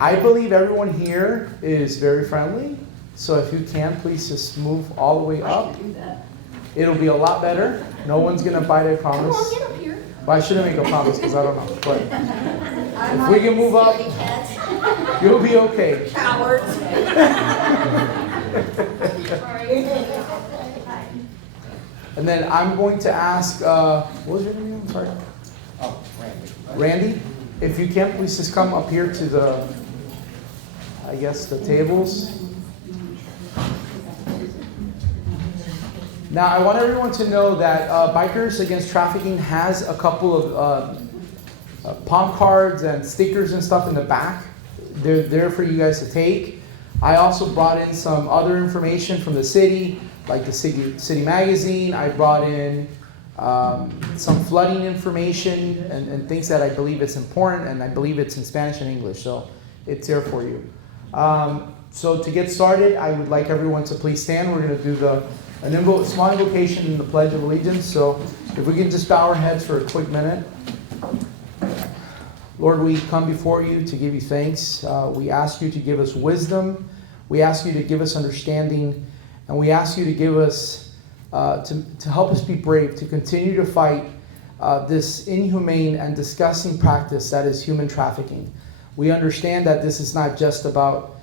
I believe everyone here is very friendly, so if you can, please just move all the way up. I can do that. It'll be a lot better. No one's gonna bite, I promise. Come on, get up here. Well, I shouldn't make a promise because I don't know. But if we can move up, you'll be okay. Cowards. And then I'm going to ask, what was your name? I'm sorry. Oh, Randy. Randy, if you can, please just come up here to the, I guess, the tables. Now, I want everyone to know that Bikers Against Trafficking has a couple of palm cards and stickers and stuff in the back. They're there for you guys to take. I also brought in some other information from the city, like the city magazine. I brought in some flooding information and things that I believe it's important, and I believe it's in Spanish and English, so it's there for you. So to get started, I would like everyone to please stand. We're going to do a small invocation in the Pledge of Allegiance. So if we can just bow our heads for a quick minute. Lord, we come before you to give you thanks. We ask you to give us wisdom. We ask you to give us understanding. And we ask you to give us, to help us be brave, to continue to fight this inhumane and disgusting practice that is human trafficking. We understand that this is not just about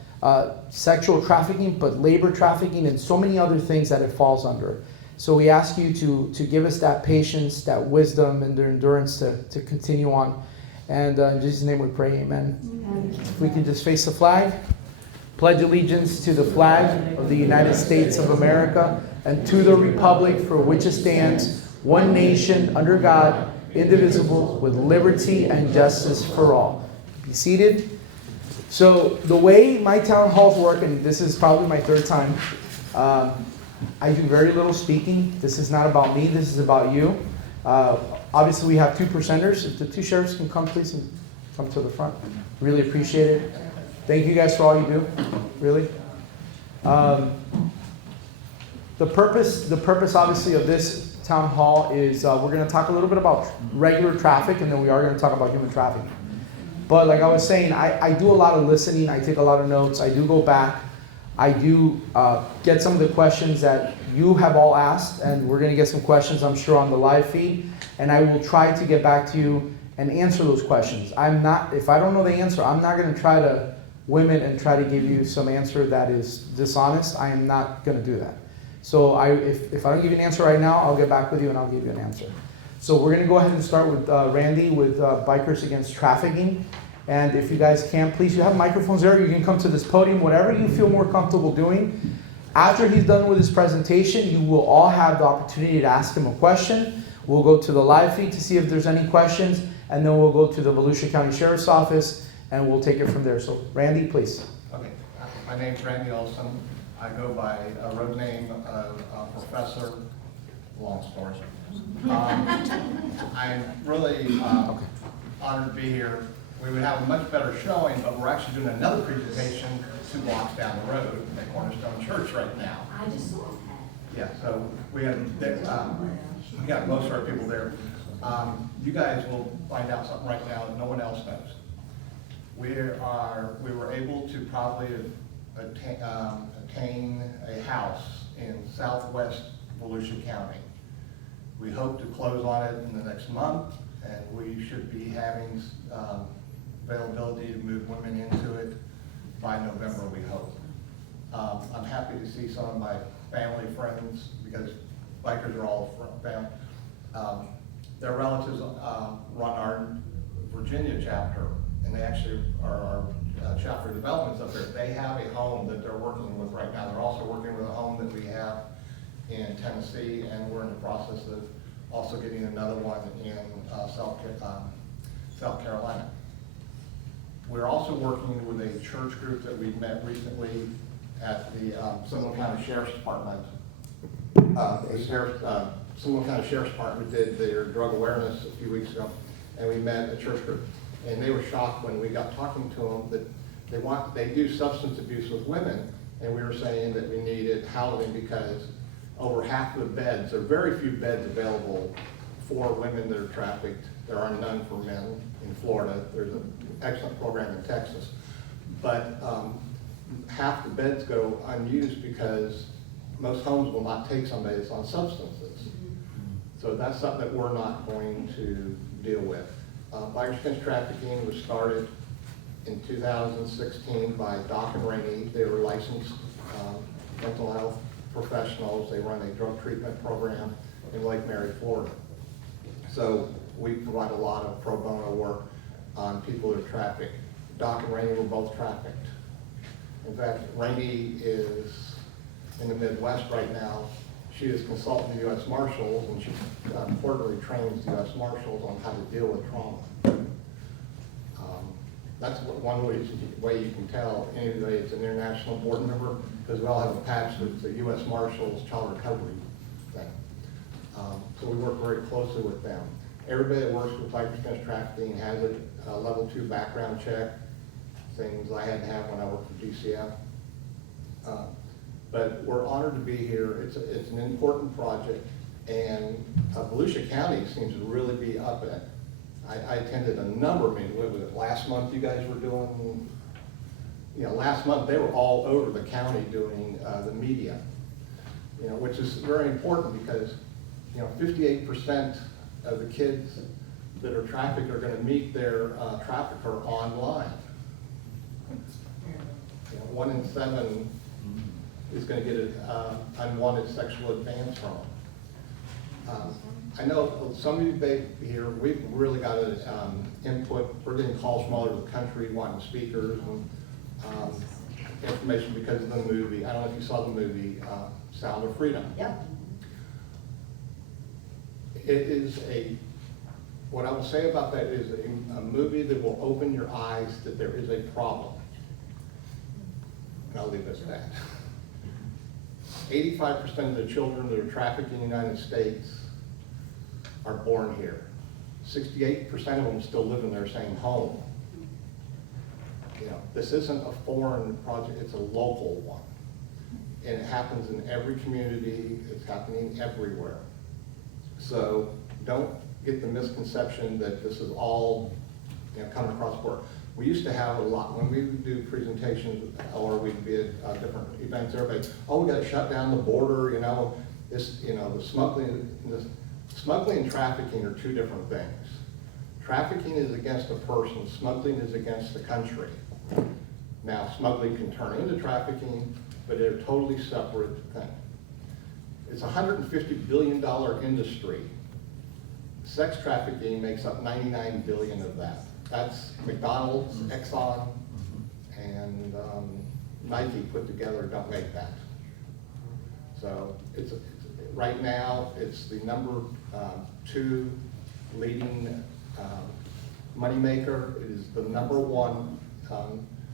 sexual trafficking, but labor trafficking and so many other things that it falls under. So we ask you to give us that patience, that wisdom, and the endurance to continue on. And in Jesus' name we pray, amen. Amen. If we can just face the flag. Pledge allegiance to the flag of the United States of America and to the republic for which it stands, one nation, under God, indivisible, with liberty and justice for all. Be seated. So the way my town halls work, and this is probably my third time, I do very little speaking. This is not about me. This is about you. Obviously, we have 2 presenters. If the 2 sheriffs can come, please, and come to the front. Really appreciate it. Thank you guys for all you do. Really. The purpose, obviously, of this town hall is we're going to talk a little bit about regular traffic, and then we are going to talk about human trafficking. But like I was saying, I do a lot of listening. I take a lot of notes. I do go back. I do get some of the questions that you have all asked, and we're going to get some questions, I'm sure, on the live feed. And I will try to get back to you and answer those questions. If I don't know the answer, I'm not going to try to whim it and try to give you some answer that is dishonest. I am not going to do that. So if I don't give you an answer right now, I'll get back with you and I'll give you an answer. So we're going to go ahead and start with Randy with Bikers Against Trafficking. And if you guys can, please, you have microphones there. You can come to this podium, whatever you feel more comfortable doing. After he's done with his presentation, you will all have the opportunity to ask him a question. We'll go to the live feed to see if there's any questions, and then we'll go to the Volusia County Sheriff's Office, and we'll take it from there. So, Randy, please. Okay. My name's Randy Olson. I go by a road name of Professor. Long story. I'm really honored to be here. We would have a much better showing, but we're actually doing another presentation 2 blocks down the road at Cornerstone Church right now. I just saw that. Yeah, so we got most of our people there. You guys will find out something right now that no one else knows. We were able to probably attain a house in southwest Volusia County. We hope to close on it in the next month, and we should be having availability to move women into it by November, we hope. I'm happy to see some of my family friends, because bikers are all family. Their relatives run our Virginia chapter, and they actually are our chapter developments up there. They have a home that they're working with right now. They're also working with a home that we have in Tennessee, and we're in the process of also getting another one in South Carolina. We're also working with a church group that we met recently at the Seminole County Sheriff's Department. Seminole County Sheriff's Department did their drug awareness a few weeks ago, and we met a church group. And they were shocked when we got talking to them that they do substance abuse with women, and we were saying that we needed housing because over half of the beds, there are very few beds available for women that are trafficked. There are none for men in Florida. There's an excellent program in Texas. but half the beds go unused because most homes will not take somebody that's on substances. So that's something that we're not going to deal with. Bikers Against Trafficking was started in 2016 by Doc and Rainey. They were licensed mental health professionals. They run a drug treatment program in Lake Mary, Florida. So we provide a lot of pro bono work on people that are trafficked. Doc and Rainey were both trafficked. In fact, Rainey is in the Midwest right now. She is consulting the U.S. Marshals, and she quarterly trains the U.S. Marshals on how to deal with trauma. That's one way you can tell anybody that's an international board member, because we all have a patch that's the U.S. Marshals Child Recovery thing. So we work very closely with them. Everybody that works with Bikers Against Trafficking has a level 2 background check, things I had to have when I worked for DCF. But we're honored to be here. It's an important project, and Volusia County seems to really be up in it. I attended a number of meetings. What was it, last month you guys were doing? Last month they were all over the county doing the media, which is very important because 58% of the kids that are trafficked are going to meet their trafficker online. 1 in 7 is going to get an unwanted sexual advance from them. I know some of you here, we've really got input. We're getting calls from all over the country wanting speakers and information because of the movie. I don't know if you saw the movie, Sound of Freedom. Yep. It is what I will say about that is a movie that will open your eyes that there is a problem. And I'll leave it at that. 85% of the children that are trafficked in the United States are born here. 68% of them still live in their same home. This isn't a foreign project, it's a local one. And it happens in every community, it's happening everywhere. So don't get the misconception that this is all coming across the board. We used to have a lot, when we would do presentations or we'd be at different events, everybody, oh, we got to shut down the border, the smuggling and trafficking are two different things. Trafficking is against a person, smuggling is against the country. Now, smuggling can turn into trafficking, but they're totally separate things. It's a $150 billion industry. Sex trafficking makes up $99 billion of that. That's McDonald's, Exxon, and Nike put together don't make that. So right now, it's the number 2 leading moneymaker. It is the number 1,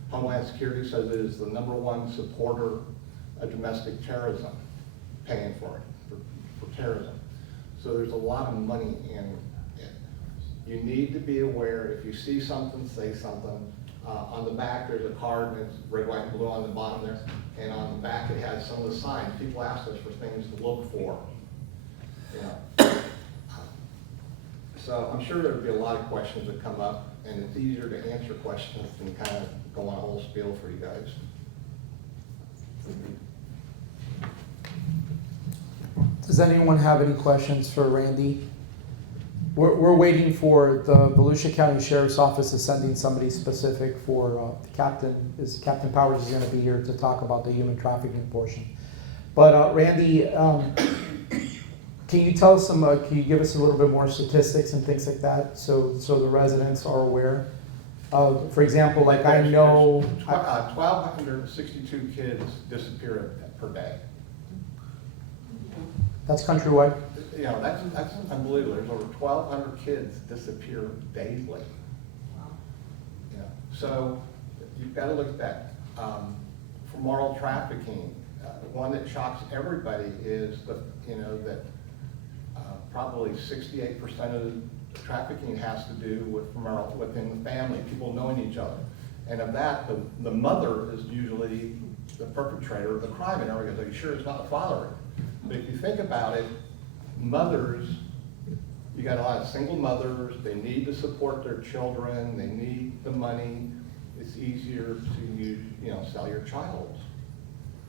Homeland Security says it is the number 1 supporter of domestic terrorism, paying for it, for terrorism. So there's a lot of money in it. You need to be aware, if you see something, say something. On the back, there's a card, and it's red, white, and blue on the bottom there. And on the back, it has some of the signs. People ask us for things to look for. So I'm sure there'll be a lot of questions that come up, and it's easier to answer questions than kind of go on a whole spiel for you guys. Does anyone have any questions for Randy? We're waiting for the Volusia County Sheriff's Office is sending somebody specific for the captain. Captain Powers is going to be here to talk about the human trafficking portion. But Randy, can you tell us can you give us a little bit more statistics and things like that, so the residents are aware? For example, like I know 1,262 kids disappear per day. That's countrywide. That's unbelievable. There's over 1,200 kids disappear daily. So you've got to look at that. For moral trafficking, one that shocks everybody is that probably 68% of the trafficking has to do with within the family, people knowing each other. And of that, the mother is usually the perpetrator of the crime, and everybody goes, "Are you sure it's not the father?" But if you think about it, mothers, you got a lot of single mothers, they need to support their children, they need the money. it's easier to sell your child.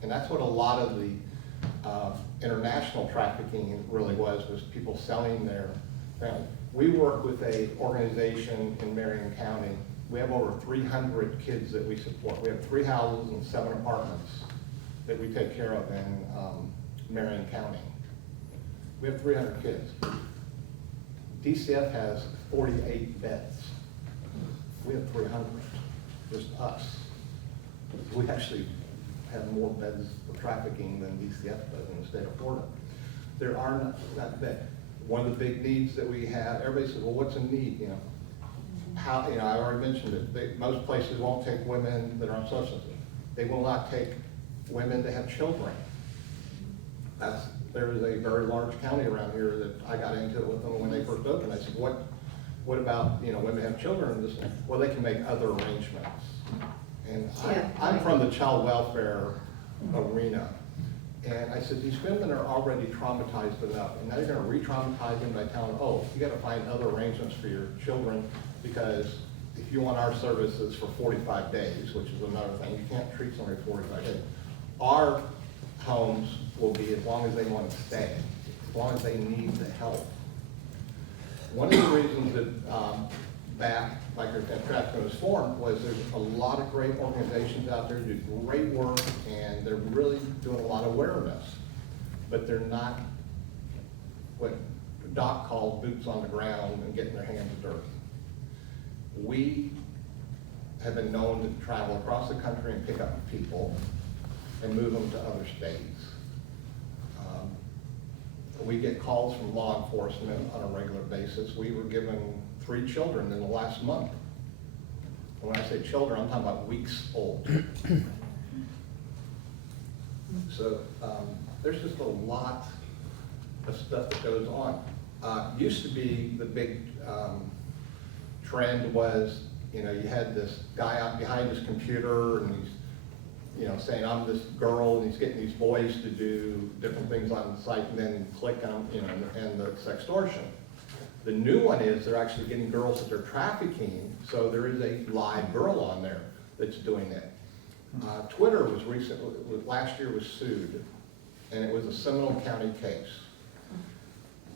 And that's what a lot of the international trafficking really was people selling their family. We work with a organization in Marion County. We have over 300 kids that we support. We have 3 houses and 7 apartments that we take care of in Marion County. We have 300 kids. DCF has 48 beds. We have 300, just us. We actually have more beds for trafficking than DCF does in the state of Florida. There are not beds. One of the big needs that we have, everybody says, well, what's a need? I already mentioned it. Most places won't take women that are on substances. They will not take women that have children. There is a very large county around here that I got into it with them when they first opened. I said, what about women have children? Well, they can make other arrangements. And I'm from the child welfare arena. And I said, these women are already traumatized enough, and now you're going to re-traumatize them by telling them, oh, you got to find other arrangements for your children, because if you want our services for 45 days, which is another thing, you can't treat somebody for 45 days. Our homes will be as long as they want to stay, as long as they need the help. One of the reasons that BAC, Biker Trafficking, was formed was there's a lot of great organizations out there who do great work, and they're really doing a lot of awareness, but they're not what Doc called boots on the ground and getting their hands dirty. We have been known to travel across the country and pick up people and move them to other states. We get calls from law enforcement on a regular basis. We were given 3 children in the last month. And when I say children, I'm talking about weeks old. So there's just a lot of stuff that goes on. Used to be the big trend was, you had this guy out behind his computer and he's saying, I'm this girl, and he's getting these boys to do different things on the site and then click on, and the sextortion. The new one is they're actually getting girls that they're trafficking, so there is a live girl on there that's doing it. Twitter was last year was sued, and it was a Seminole County case.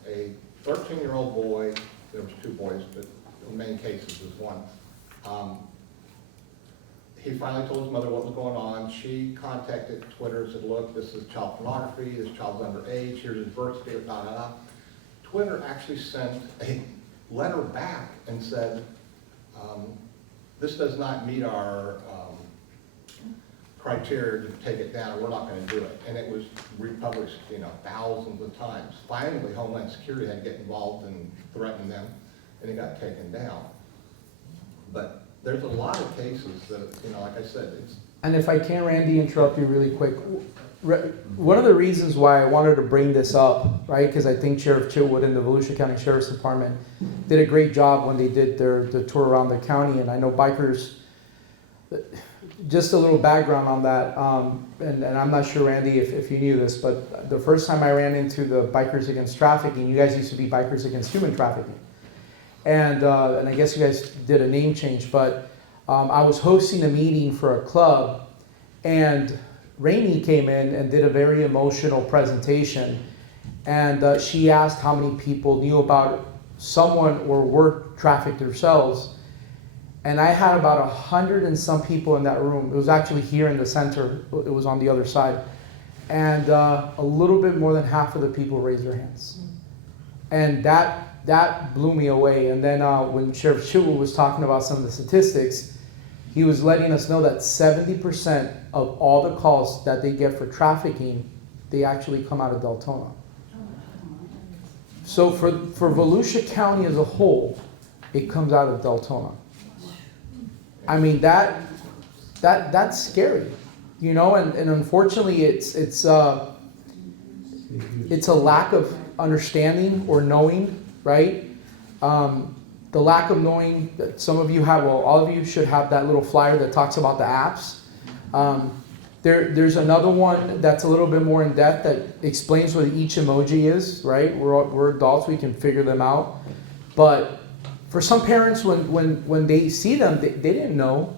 A 13-year-old boy, there was 2 boys, but the main cases was one. He finally told his mother what was going on. She contacted Twitter and said, look, this is child pornography, this child's underage, here's his birth certificate, da da da. Twitter actually sent a letter back and said, this does not meet our criteria to take it down, we're not going to do it. And it was republished, thousands of times. Finally, Homeland Security had to get involved and threaten them, and it got taken down. But there's a lot of cases that, like I said, it's... And if I can, Randy, interrupt you really quick. One of the reasons why I wanted to bring this up, right, because I think Sheriff Chitwood and the Volusia County Sheriff's Department did a great job when they did the tour around the county, and I know bikers, just a little background on that, and I'm not sure, Randy, if you knew this, but the first time I ran into the Bikers Against Trafficking, you guys used to be Bikers Against Human Trafficking. And I guess you guys did a name change, but I was hosting a meeting for a club, and Rainey came in and did a very emotional presentation, and she asked how many people knew about someone or were trafficked themselves, and I had about 100 and some people in that room. It was actually here in the center, it was on the other side, and a little bit more than half of the people raised their hands, and that blew me away. And then when Sheriff Chitwood was talking about some of the statistics, he was letting us know that 70% of all the calls that they get for trafficking, they actually come out of Deltona. So for Volusia County as a whole, it comes out of Deltona. I mean, that's scary, and unfortunately it's a lack of understanding or knowing, right? The lack of knowing that some of you have, well, all of you should have that little flyer that talks about the apps. There's another one that's a little bit more in depth that explains what each emoji is, right? We're adults, we can figure them out. But for some parents, when they see them, they didn't know.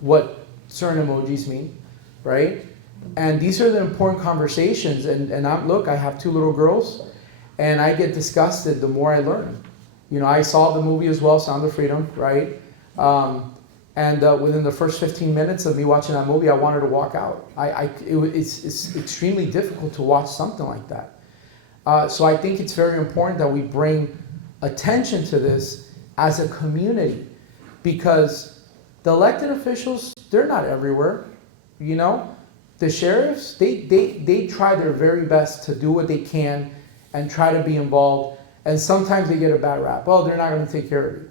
what certain emojis mean, right? And these are the important conversations. And look, I have 2 little girls, and I get disgusted the more I learn. You know, I saw the movie as well, Sound of Freedom, right? Within the first 15 minutes of me watching that movie, I wanted to walk out. It's extremely difficult to watch something like that. So I think it's very important that we bring attention to this as a community, because the elected officials, they're not everywhere, you know? The sheriffs, they try their very best to do what they can and try to be involved, and sometimes they get a bad rap. Oh, they're not going to take care of you.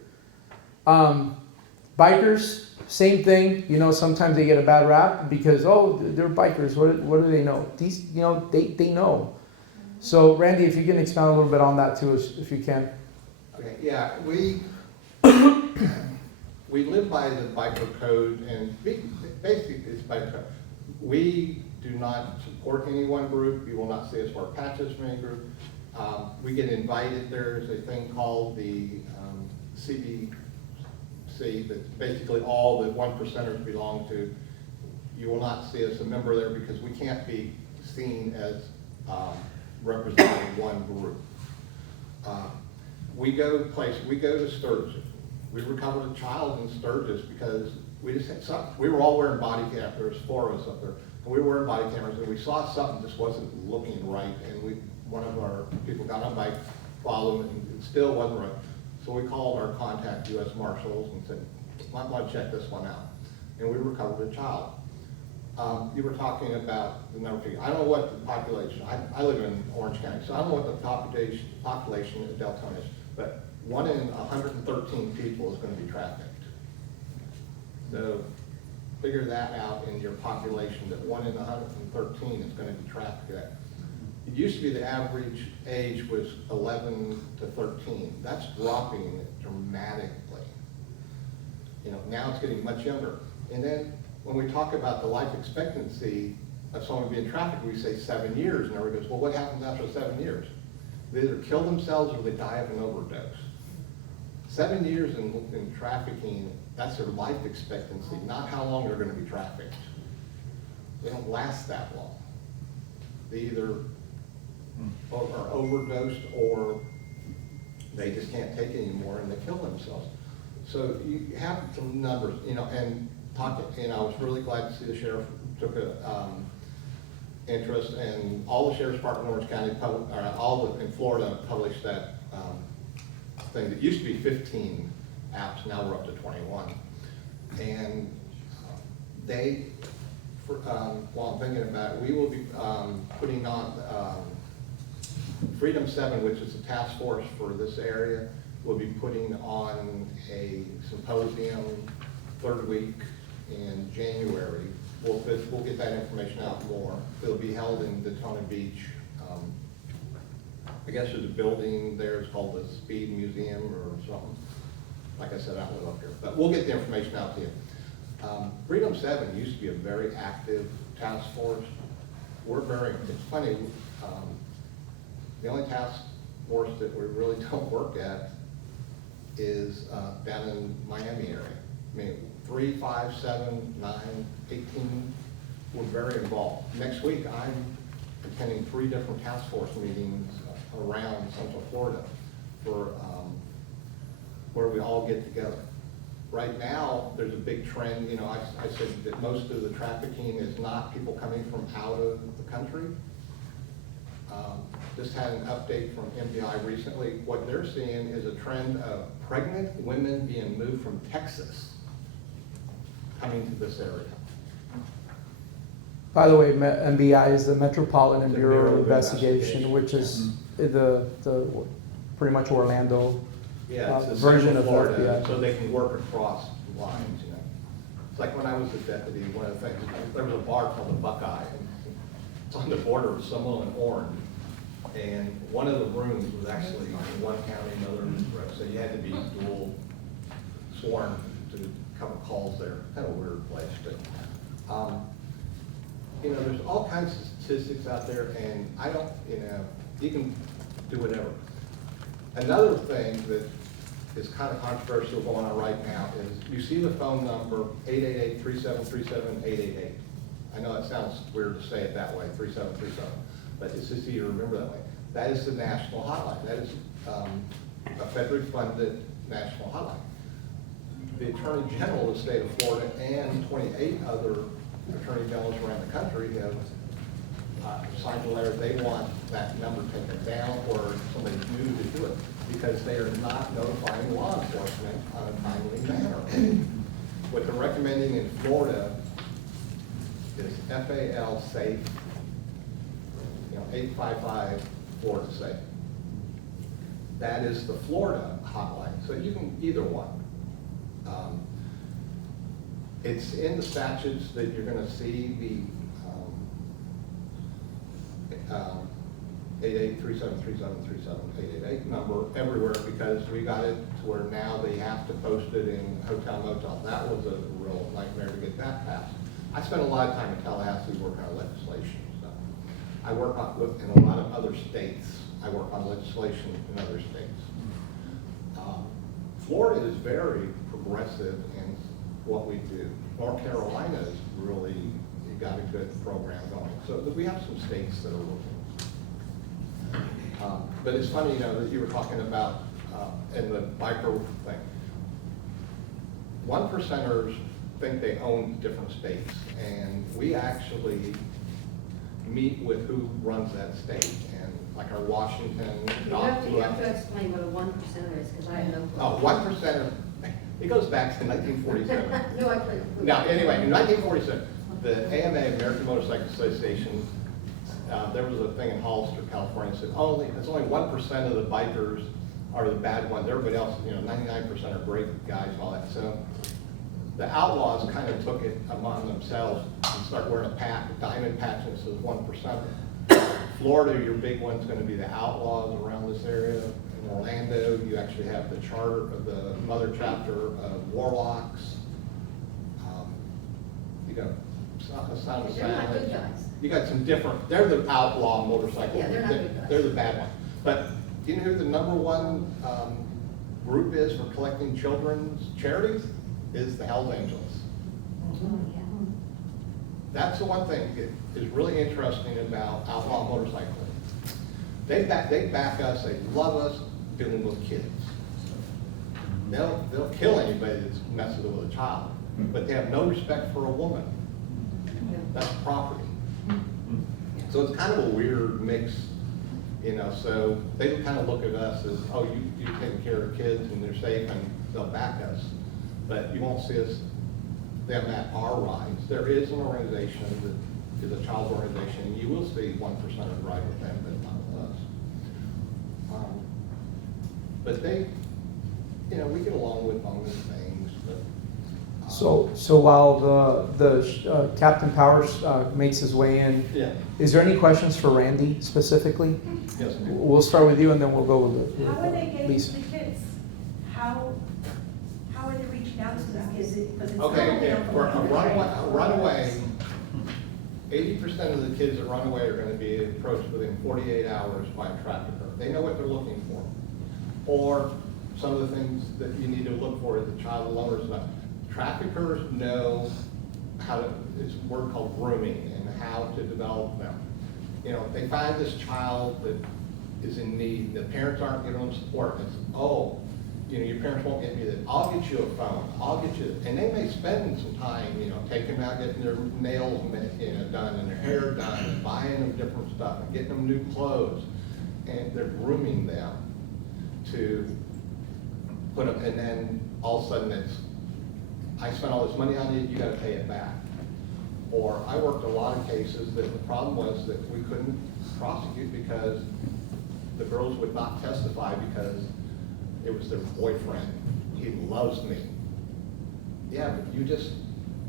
Bikers, same thing. You know, sometimes they get a bad rap because, oh, they're bikers. What do they know? These, you know, they know. So, Randy, if you can expand a little bit on that too, if you can. Okay, yeah, we live by the biker code, and basically it's biker code. We do not support any one group. You will not see us wear patches from any group. We get invited. There's a thing called the CBC that basically all the 1%ers belong to. You will not see us a member there because we can't be seen as representing one group. We go to Sturgis. We recovered a child in Sturgis because we just had something. We were all wearing body cameras. There was 4 of us up there, and we were wearing body cameras, and we saw something just wasn't looking right. And one of our people got on a bike, followed, and it still wasn't right. So we called our contact U.S. Marshals and said, "Might want to check this one out." And we recovered a child. You were talking about the number of, I don't know what the population, I live in Orange County, so I don't know what the population of Deltona is, but 1 in 113 people is going to be trafficked. So figure that out in your population, that 1 in 113 is going to be trafficked. It used to be the average age was 11 to 13. That's dropping dramatically. You know, now it's getting much younger. And then when we talk about the life expectancy of someone being trafficked, we say 7 years, and everybody goes, well, what happens after 7 years? They either kill themselves or they die of an overdose. 7 years in trafficking, that's their life expectancy, not how long they're going to be trafficked. They don't last that long. They either are overdosed or they just can't take it anymore and they kill themselves. So you have some numbers, you know, and I was really glad to see the sheriff took a interest, and all the sheriff's department in Orange County, in Florida published that thing that used to be 15 apps, now we're up to 21. And while I'm thinking about it, we will be putting on Freedom 7, which is a task force for this area, will be putting on a symposium 3rd week in January. We'll get that information out more. It'll be held in Deltona Beach. I guess there's a building there, it's called the Speed Museum or something. Like I said, I don't live up here, but we'll get the information out to you. Freedom 7 used to be a very active task force. It's funny, the only task force that we really don't work at is down in Miami area. I mean, 3, 5, 7, 9, 18, we're very involved. Next week, I'm attending 3 different task force meetings around Central Florida for where we all get together. Right now, there's a big trend, you know, I said that most of the trafficking is not people coming from out of the country. Just had an update from MBI recently. What they're seeing is a trend of pregnant women being moved from Texas coming to this area. By the way, MBI is the Metropolitan Bureau of Investigation, which is the pretty much Orlando version of Florida, FBI. so they can work across lines, you know. It's like when I was a deputy, one of the things, there was a bar called the Buckeye, and it's on the border of Seminole and Orange, and one of the rooms was actually in one county, another in the rest, so you had to be dual sworn to cover calls there. Kind of a weird place, but you know, there's all kinds of statistics out there, and I don't, you know, you can do whatever. Another thing that is kind of controversial going on right now is, you see the phone number 888-3737-888. I know it sounds weird to say it that way, 3737, but it's just easy to remember that way. That is the national hotline. That is a federally funded national hotline. The Attorney General of the state of Florida and 28 other Attorney Generals around the country have signed a letter. They want that number taken down or somebody new to do it because they are not notifying law enforcement on a timely manner. What they're recommending in Florida is FAL SAFE, 855 Florida SAFE. That is the Florida hotline, so you can either one. It's in the statutes that you're going to see the 88-3737-888 number everywhere because we got it to where now they have to post it in hotel motel. That was a real nightmare to get that passed. I spent a lot of time in Tallahassee working on legislation. So I work on in a lot of other states. I work on legislation in other states. Florida is very progressive in what we do. North Carolina is really got a good program going. So we have some states that are looking. But it's funny, that you were talking about in the micro thing. 1%ers think they own different states, and we actually meet with who runs that state, and like our Washington. You have to explain what a 1%er is, because I have no clue. Oh, 1%er, it goes back to 1947. No, I couldn't. Now, anyway, in 1947, the AMA, American Motorcycle Association, there was a thing in Hollister, California, that said it's only 1% of the bikers are the bad ones. Everybody else, 99% are great guys and all that. So the outlaws kind of took it among themselves and started wearing a diamond patch that says 1%. Florida, your big one's going to be the outlaws around this area. In Orlando, you actually have the charter of the mother chapter of Warlocks. You got Sound of They're not good Silence. guys. You got some different. They're the outlaw motorcycle. Yeah, they're not good guys. They're the bad one. But you know who the #1 group is for collecting children's charities? Is the Hells Angels. Oh, yeah. That's the one thing that is really interesting about outlaw motorcycling. They back us, they love us dealing with kids. They'll kill anybody that's messing with a child, but they have no respect for a woman. That's property. So it's kind of a weird mix, so they kind of look at us as, oh, you taking care of kids and they're safe and they'll back us. But you won't see them at our rides. There is an organization that is a child's organization. You will see 1%ers ride with them, but not with us. But they, we get along with them and things. But, So while the Captain Powers makes his way in, yeah. is there any questions for Randy specifically? Yes, ma'am. We'll start with you and then we'll go with How are they getting Lisa. to the kids? How are they reaching out to them? Is it, because it's Okay, not yeah, for a runaway, 80% of the kids that run away are going to be approached within 48 hours by a trafficker. They know what they're looking for. Or some of the things that you need to look for as a child alone or stuff. Traffickers know how to, it's a word called grooming and how to develop them. If they find this child that is in need, the parents aren't giving them support, it's, your parents won't get me that. I'll get you a phone. I'll get you, and they may spend some time, taking them out, getting their nails, done and their hair done, and buying them different stuff and getting them new clothes, and they're grooming them to put them. And then all of a sudden it's, I spent all this money on you. You got to pay it back. Or I worked a lot of cases that the problem was that we couldn't prosecute because the girls would not testify because it was their boyfriend. He loves me. Yeah, but you just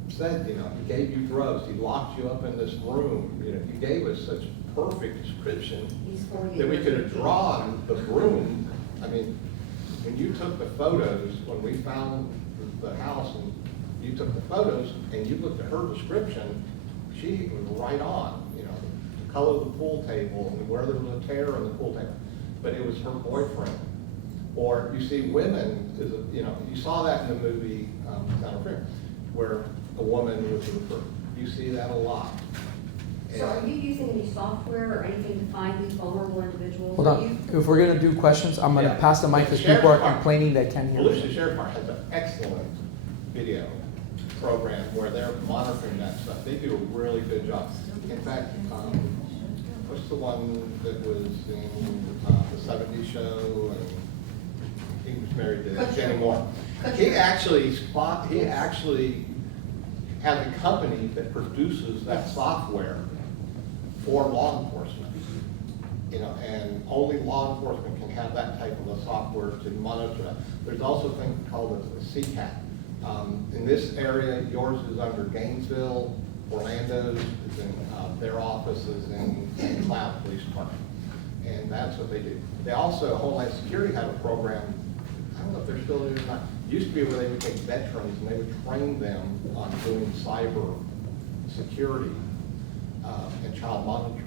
said, he gave you drugs. He locked you up in this room. You gave us such perfect description that we could have drawn the room. I mean, when you took the photos, when we found the house and you took the photos and you looked at her description, she was right on, the color of the pool table and where there was a tear on the pool table. But it was her boyfriend Or you see women, you saw that in the movie Sound of Freedom, where a woman was referred. You see that a lot. So are you using any software or anything to find these vulnerable individuals? Hold Are you- on, if we're gonna do questions, I'm gonna Yeah. pass the mic because Sheriff's people are Department. complaining they can't hear. Volusia Sheriff's Department has an excellent video program where they're monitoring that stuff. They do a really good job. In fact, what's the one that was in the '70s show? And he was married to Kutcher. Jenny Moore. Kutcher. He actually has a company that produces that software for law enforcement. And only law enforcement can have that type of a software to monitor that. There's also a thing called a CCAT. In this area, yours is under Gainesville, Orlando's is in, their office is in St. Cloud Police Department. And that's what they do. They also, Homeland Security had a program, I don't know if they're still doing it or not. It used to be where they would take veterans and they would train them on doing cyber security and child monitoring.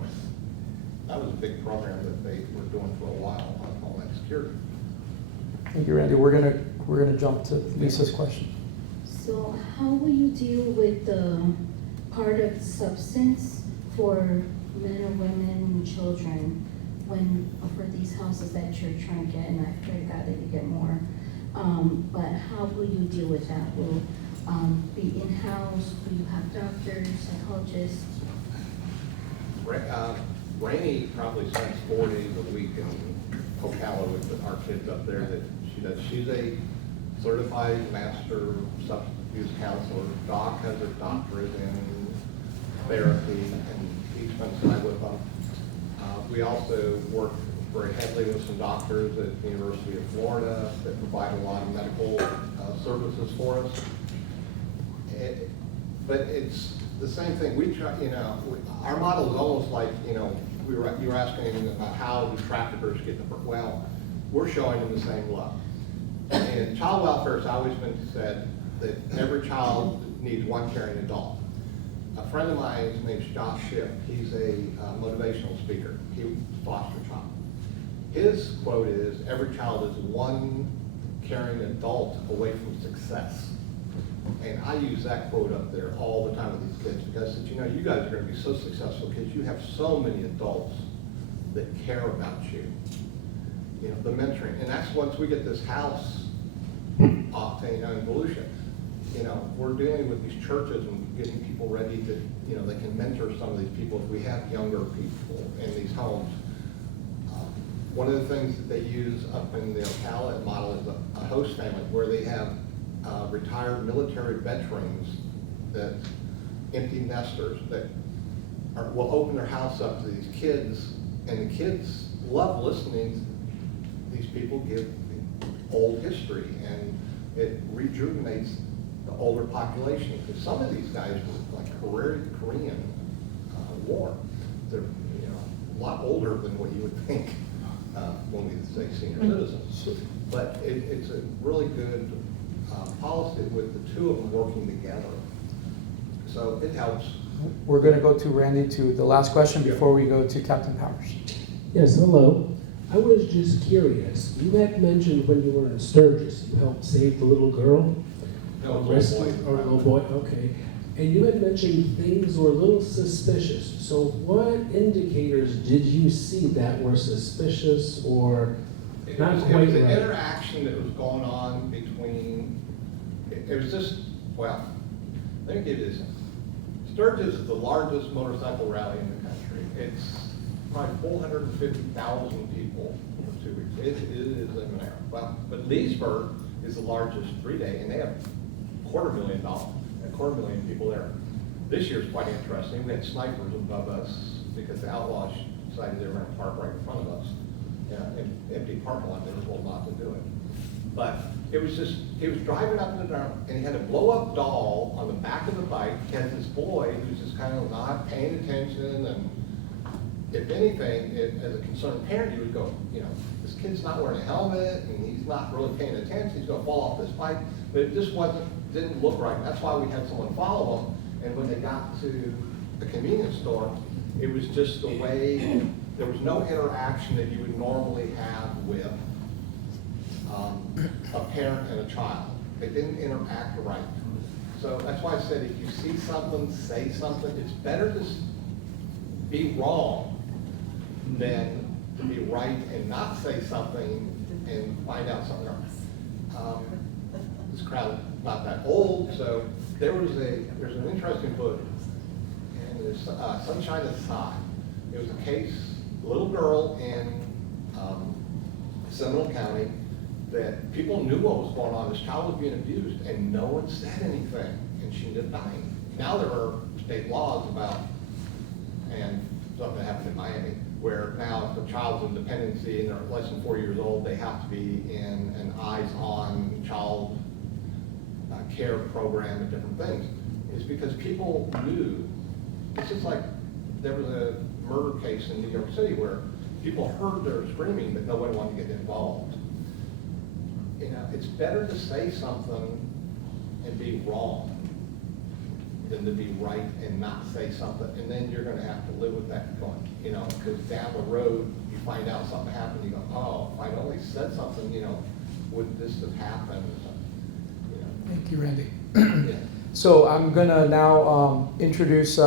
That was a big program that they were doing for a while on Homeland Security. Thank you, Randy. We're gonna jump to Lisa's question. So how will you deal with the part of substance for men or women and children when, for these houses that you're trying to get, and I pray God that you get more, but how will you deal with that? Will be in-house, will you have doctors, psychologists? Rainey probably spends 4 days a week in Ocala with our kids up there that she does. She's a certified master substance abuse counselor. Doc has a doctorate in therapy, and he spends time with them. We also work very heavily with some doctors at the University of Florida that provide a lot of medical services for us. But it's the same thing. We try, our model is almost like, you were asking about how do traffickers get the, well, we're showing them the same love. And child welfare has always been said that every child needs one caring adult. A friend of mine, his name's Josh Schiff, he's a motivational speaker. He was a foster child. His quote is, every child is one caring adult away from success. And I use that quote up there all the time with these kids because I said, you guys are going to be so successful because you have so many adults that care about you. The mentoring. And that's once we get this house off in Volusia. We're dealing with these churches and getting people ready to, they can mentor some of these people if we have younger people in these homes. One of the things that they use up in the Ocala model is a host family where they have retired military veterans that empty nesters that will open their house up to these kids, and the kids love listening. These people give old history, and it rejuvenates the older population. Because some of these guys were like Korean War. They're a lot older than what you would think when we say senior citizens. But it's a really good policy with the two of them working together. So it helps. We're gonna go to Randy to the last question before we go to Captain Powers. Yes, hello. I was just curious. You had mentioned when you were in Sturgis, you helped save the little girl? No, rescue, little boy. or little boy, okay. And you had mentioned things were a little suspicious. So what indicators did you see that were suspicious or not It quite was an right? interaction that was going on between, it was just, well, let me give you this. Sturgis is the largest motorcycle rally in the country. It's probably 450,000 people for 2 weeks. It is in there. Well, but Leesburg is the largest 3-day, and they have $250,000 people there. This year's quite interesting. We had snipers above us because the outlaws decided they were going to park right in front of us. An empty parking lot, they were told not to do it. But it was just, he was driving up and down, and he had a blow-up doll on the back of the bike. He had this boy who's just kind of not paying attention, and if anything, as a concerned parent, you would go, this kid's not wearing a helmet, and he's not really paying attention, he's gonna fall off this bike. But it just didn't look right. That's why we had someone follow him, and when they got to the convenience store, it was just the way, there was no interaction that you would normally have with a parent and a child. They didn't interact right. So that's why I said if you see something, say something. It's better to be wrong than to be right and not say something and find out something else. This crowd not that old, so there's an interesting book, and it's Sunshine of the Side. It was a case, a little girl in Seminole County, that people knew what was going on. This child was being abused, and no one said anything, and she ended up dying. Now there are state laws about, and something happened in Miami, where now if a child's in dependency and they're less than 4 years old, they have to be in an eyes-on child care program and different things. It's because people knew. It's just like there was a murder case in New York City where people heard their screaming, but nobody wanted to get involved. You know, it's better to say something and be wrong than to be right and not say something, and then you're gonna have to live with that going, you know, because down the road, you find out something happened, you go, oh, if I'd only said something, you know, would this have happened? You know. Thank you, Randy. Yeah. So I'm gonna now introduce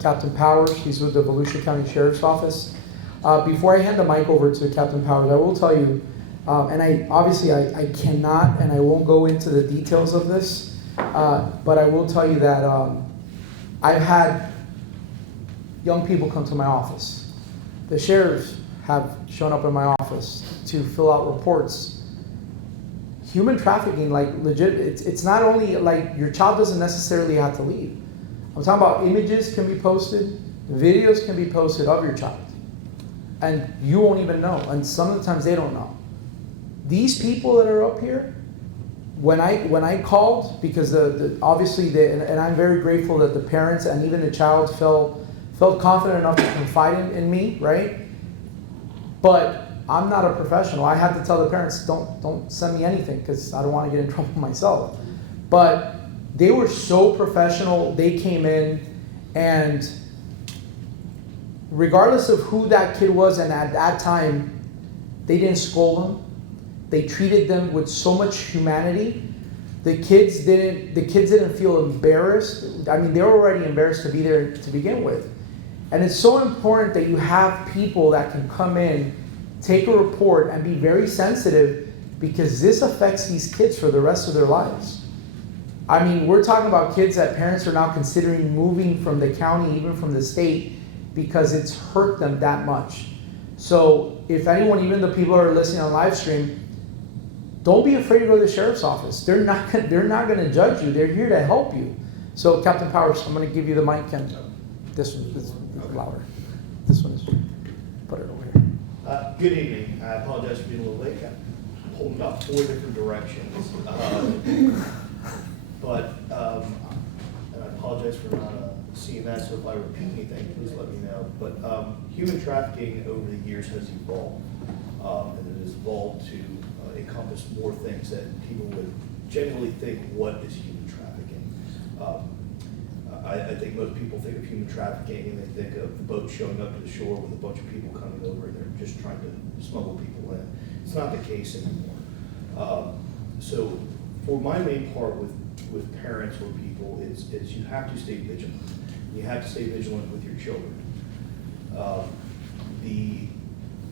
Captain Powers. He's with the Volusia County Sheriff's Office. Before I hand the mic over to Captain Powers, I will tell you, and I cannot and I won't go into the details of this, but I will tell you that I've had young people come to my office. The sheriffs have shown up in my office to fill out reports. Human trafficking, like legit, it's not only like your child doesn't necessarily have to leave. I'm talking about images can be posted, videos can be posted of your child, and you won't even know, and some of the times they don't know. These people that are up here, when I called, because and I'm very grateful that the parents and even the child felt confident enough to confide in me, right? But I'm not a professional. I have to tell the parents, don't send me anything because I don't want to get in trouble myself. But they were so professional. They came in, and regardless of who that kid was, and at that time, they didn't scold them. They treated them with so much humanity. The kids didn't feel embarrassed. I mean, they were already embarrassed to be there to begin with. And it's so important that you have people that can come in, take a report, and be very sensitive, because this affects these kids for the rest of their lives. I mean, we're talking about kids that parents are now considering moving from the county, even from the state, because it's hurt them that much. So if anyone, even the people who are listening on live stream, don't be afraid to go to the sheriff's office. They're not going to judge you. They're here to help you. So Captain Powers, I'm going to give you the mic, and this one is louder. This one is, put it over here. Good evening. I apologize for being a little late. I'm holding about 4 different directions. And I apologize for not seeing that, so if I repeat anything, please let me know. But human trafficking over the years has evolved, and it has evolved to encompass more things that people would generally think, what is human trafficking? I think most people think of human trafficking and they think of the boat showing up to the shore with a bunch of people coming over and they're just trying to smuggle people in. It's not the case anymore. So for my main part with parents or people is you have to stay vigilant. You have to stay vigilant with your children.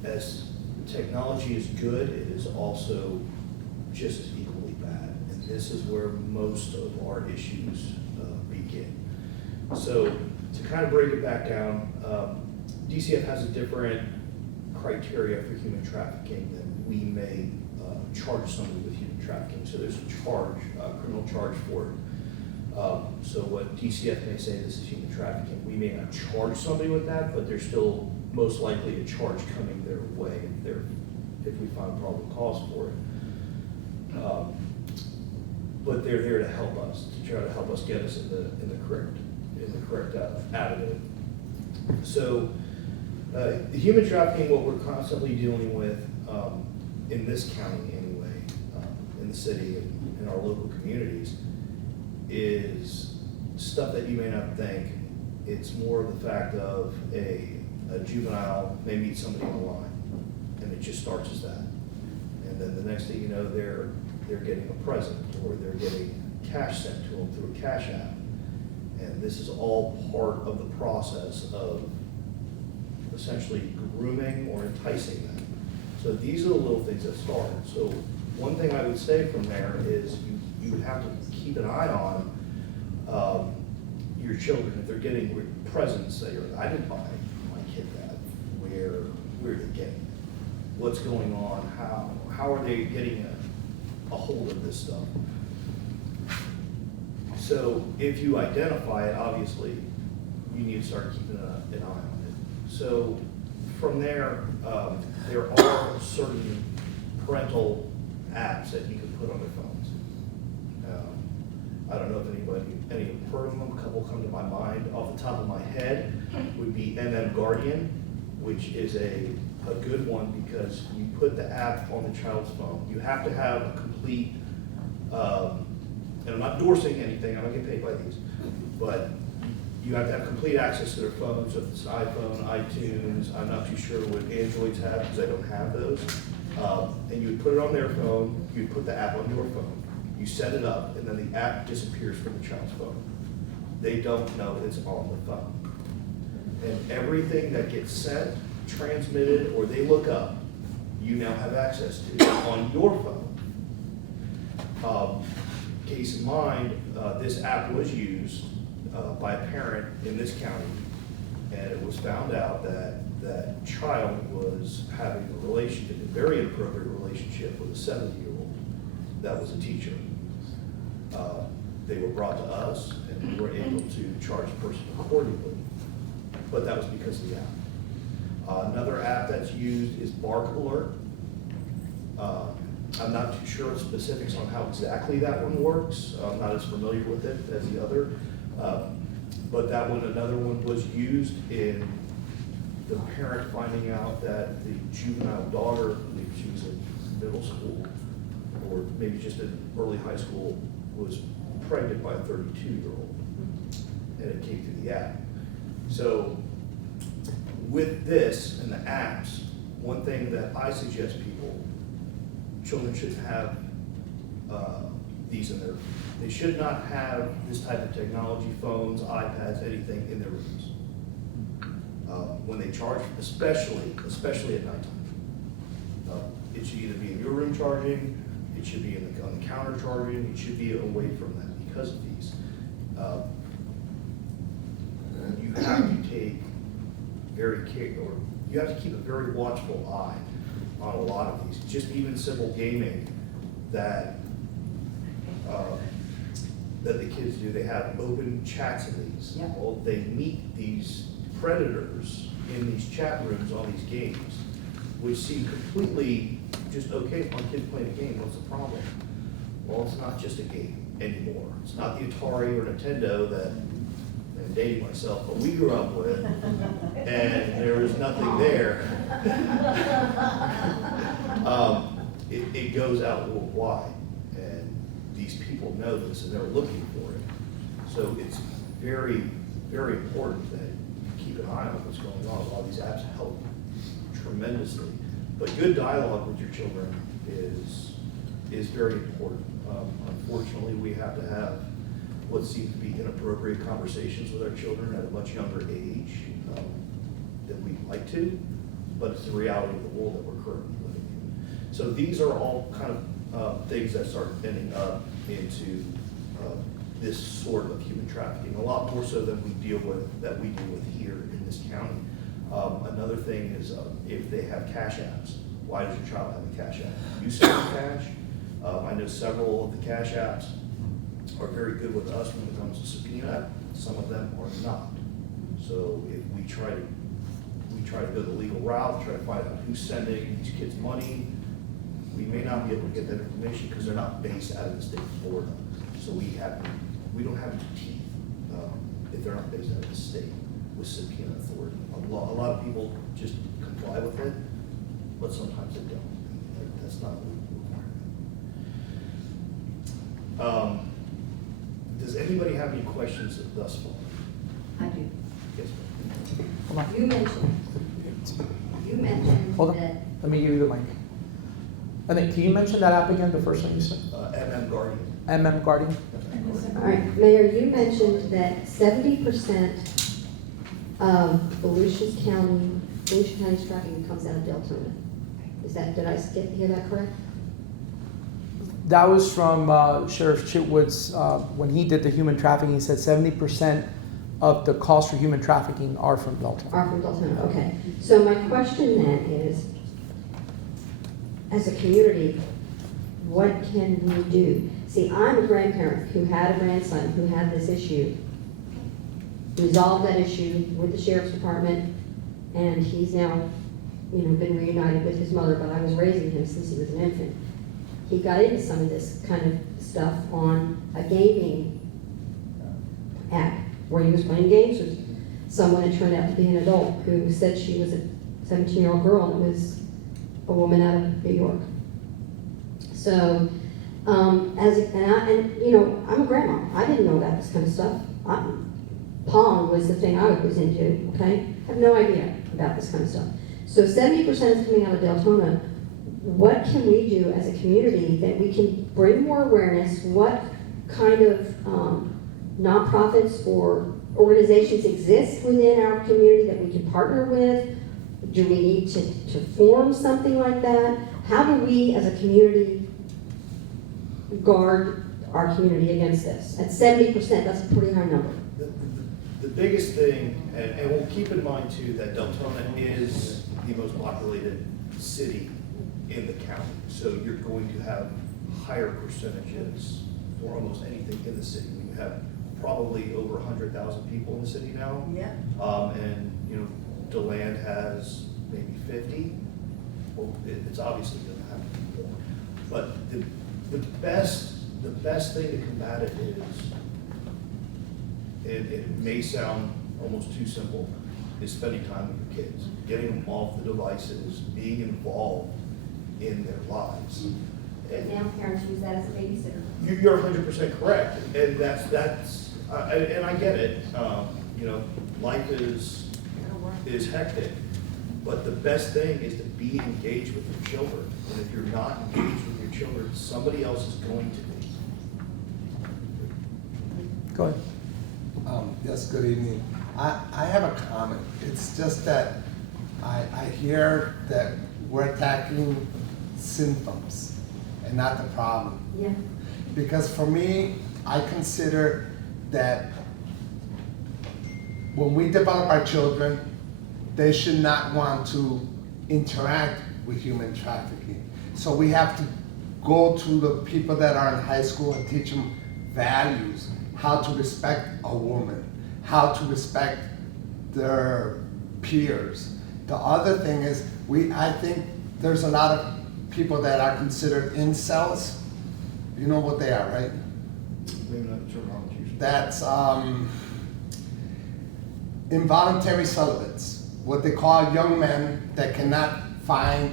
As technology is good, it is also just as equally bad. And this is where most of our issues begin. So to kind of break it back down, DCF has a different criteria for human trafficking than we may charge somebody with human trafficking. So there's a charge, a criminal charge for it. So what DCF may say, this is human trafficking, we may not charge somebody with that, but there's still most likely a charge coming their way if we find probable cause for it. But they're there to help us, to try to help us get us in the correct avenue. So the human trafficking, what we're constantly dealing with in this county anyway, in the city and in our local communities, is stuff that you may not think. It's more of the fact of a juvenile may meet somebody online, and it just starts as that. And then the next thing you know, they're getting a present, or they're getting cash sent to them through a cash app. And this is all part of the process of essentially grooming or enticing them. So these are the little things that start. So one thing I would say from there is you would have to keep an eye on your children. If they're getting presents that I didn't buy my kid that, where are they getting it? What's going on? How are they getting a hold of this stuff? So if you identify it, obviously, you need to start keeping an eye on it. So from there, there are certain parental apps that you can put on their phones. I don't know if any of you have heard of them. A couple come to my mind off the top of my head would be MM Guardian, which is a good one because you put the app on the child's phone. You have to have a complete, and I'm not endorsing anything, I'm not getting paid by these, but you have to have complete access to their phones. So if it's an iPhone, iTunes, I'm not too sure what Androids have because I don't have those. And you would put it on their phone, you'd put the app on your phone, you set it up, and then the app disappears from the child's phone. They don't know it's on the phone. And everything that gets sent, transmitted, or they look up, you now have access to on your phone. Case in mind, this app was used by a parent in this county, and it was found out that that child was having a relationship, a very inappropriate relationship with a 70-year-old that was a teacher. They were brought to us, and we were able to charge the person accordingly, but that was because of the app. Another app that's used is Bark Alert. I'm not too sure of specifics on how exactly that one works. I'm not as familiar with it as the other. But that one, another one was used in the parent finding out that the juvenile daughter, I believe she was in middle school, or maybe just in early high school, was pregnant by a 32-year-old. And it came through the app. So with this and the apps, one thing that I suggest people, children should have these in their, they should not have this type of technology, phones, iPads, anything in their rooms. When they charge, especially at nighttime. It should either be in your room charging, it should be on the counter charging, it should be away from that because of these. You have to take you have to keep a very watchful eye on a lot of these. Just even simple gaming that that the kids do. They have open chats in these. Yeah. Well, they meet these predators in these chat rooms on these games, which seem completely just okay if my kid's playing a game, what's the problem? Well, it's not just a game anymore. It's not the Atari or Nintendo that, I'm dating myself, but we grew up with, and there was nothing there. It goes out worldwide, and these people know this, and they're looking for it. So it's very, very important that you keep an eye on what's going on. A lot of these apps help tremendously. But good dialogue with your children is very important. Unfortunately, we have to have what seems to be inappropriate conversations with our children at a much younger age than we'd like to, but it's the reality of the world that we're currently living in. So these are all kind of things that start ending up into this sort of human trafficking, a lot more so than we deal with here in this county. Another thing is if they have cash apps. Why does your child have a cash app? You send them cash. I know several of the cash apps are very good with us when it comes to subpoena. Some of them are not. So if we try to go the legal route, try to find out who's sending these kids money, we may not be able to get that information because they're not based out of the state of Florida. So we don't have any teeth if they're not based out of the state with subpoena authority. A lot of people just comply with it, but sometimes they don't. That's not what we require. Does anybody have any questions thus far? I do. Yes, ma'am. Hold on. You mentioned Hold on. that, Let me give you the mic. And then, can you mention that app again, the first one you said? MM Guardian. MM Guardian? All right, Mayor, you mentioned that 70% of Volusia County's traffic comes out of Deltona. Is that, did I hear that correct? That was from Sheriff Chitwood's, when he did the human trafficking, he said 70% of the costs for human trafficking are from Deltona. Are from Deltona, okay. So my question then is, as a community, what can we do? See, I'm a grandparent who had a grandson who had this issue, resolved that issue with the sheriff's department, and he's now, been reunited with his mother, but I was raising him since he was an infant. He got into some of this kind of stuff on a gaming app where he was playing games with someone that turned out to be an adult who said she was a 17-year-old girl and it was a woman out of New York. So, I'm a grandma. I didn't know about this kind of stuff. Pong was the thing I was into, okay? I have no idea about this kind of stuff. So 70% is coming out of Deltona. What can we do as a community that we can bring more awareness? What kind of nonprofits or organizations exist within our community that we can partner with? Do we need to form something like that? How do we as a community guard our community against this? At 70%, that's a pretty high number. The biggest thing, and we'll keep in mind too, that Deltona is the most populated city in the county. So you're going to have higher percentages for almost anything in the city. We have probably over 100,000 people in the city now. Yeah. And DeLand has maybe 50. Well, it's obviously going to have more. But the best thing to combat it is, it may sound almost too simple, is spending time with your kids, getting them off the devices, being involved in their lives. And Now parents use that as a babysitter. you're 100% correct, and that's and I get it. Life is hectic, but the best thing is to be engaged with your children. And if you're not engaged with your children, somebody else is going to be. Go ahead. Yes, good evening. I have a comment. It's just that I hear that we're attacking symptoms and not the problem. Yeah. Because for me, I consider that when we develop our children, they should not want to interact with human trafficking. So we have to go to the people that are in high school and teach them values, how to respect a woman, how to respect their peers. The other thing is, I think there's a lot of people that are considered incels. You know what they are, right? Maybe not the terminology. That's involuntary celibates, what they call young men that cannot find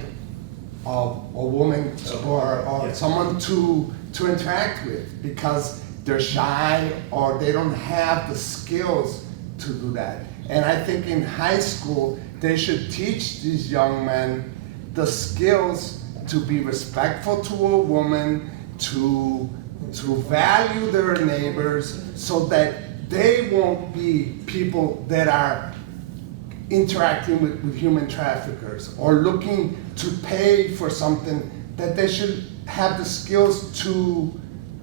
a woman or Yeah. someone to interact with because they're shy or they don't have the skills to do that. And I think in high school, they should teach these young men the skills to be respectful to a woman, to value their neighbors, so that they won't be people that are interacting with human traffickers or looking to pay for something, that they should have the skills to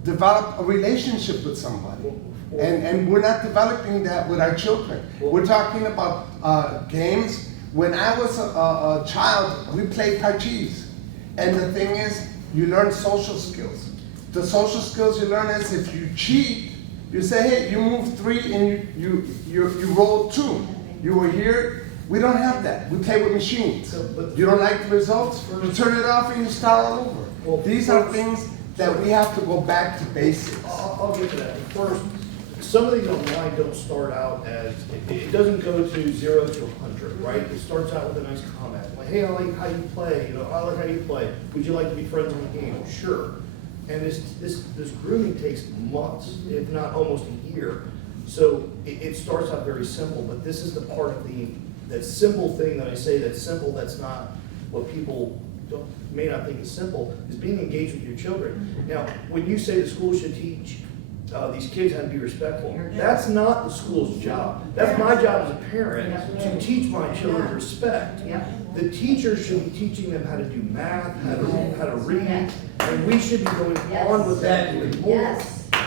develop a relationship with somebody. And we're not developing that with our children. We're talking about games. When I was a child, we played parcheesi. And the thing is, you learn social skills. The social skills you learn is if you cheat, you say, hey, you moved 3 and you rolled 2. You were here. We don't have that. We play with machines. You don't like the results? You turn it off and you start all over. These are things that we have to go back to basics. I'll get to that. First, some of these online don't start out as, it doesn't go to 0 to 100, right? It starts out with a nice comment, like, hey, I like how you play, I like how you play. Would you like to be friends on the game? Sure. And this grooming takes months, if not almost a year. So it starts out very simple, but this is the part of that simple thing that I say that's simple, that's not what people may not think is simple, is being engaged with your children. Now, when you say the school should teach these kids how to be respectful, that's not the school's job. That's my job as a parent, to teach my children respect. The teachers should be teaching them how to do math, how to read, and we should be going on with that even more.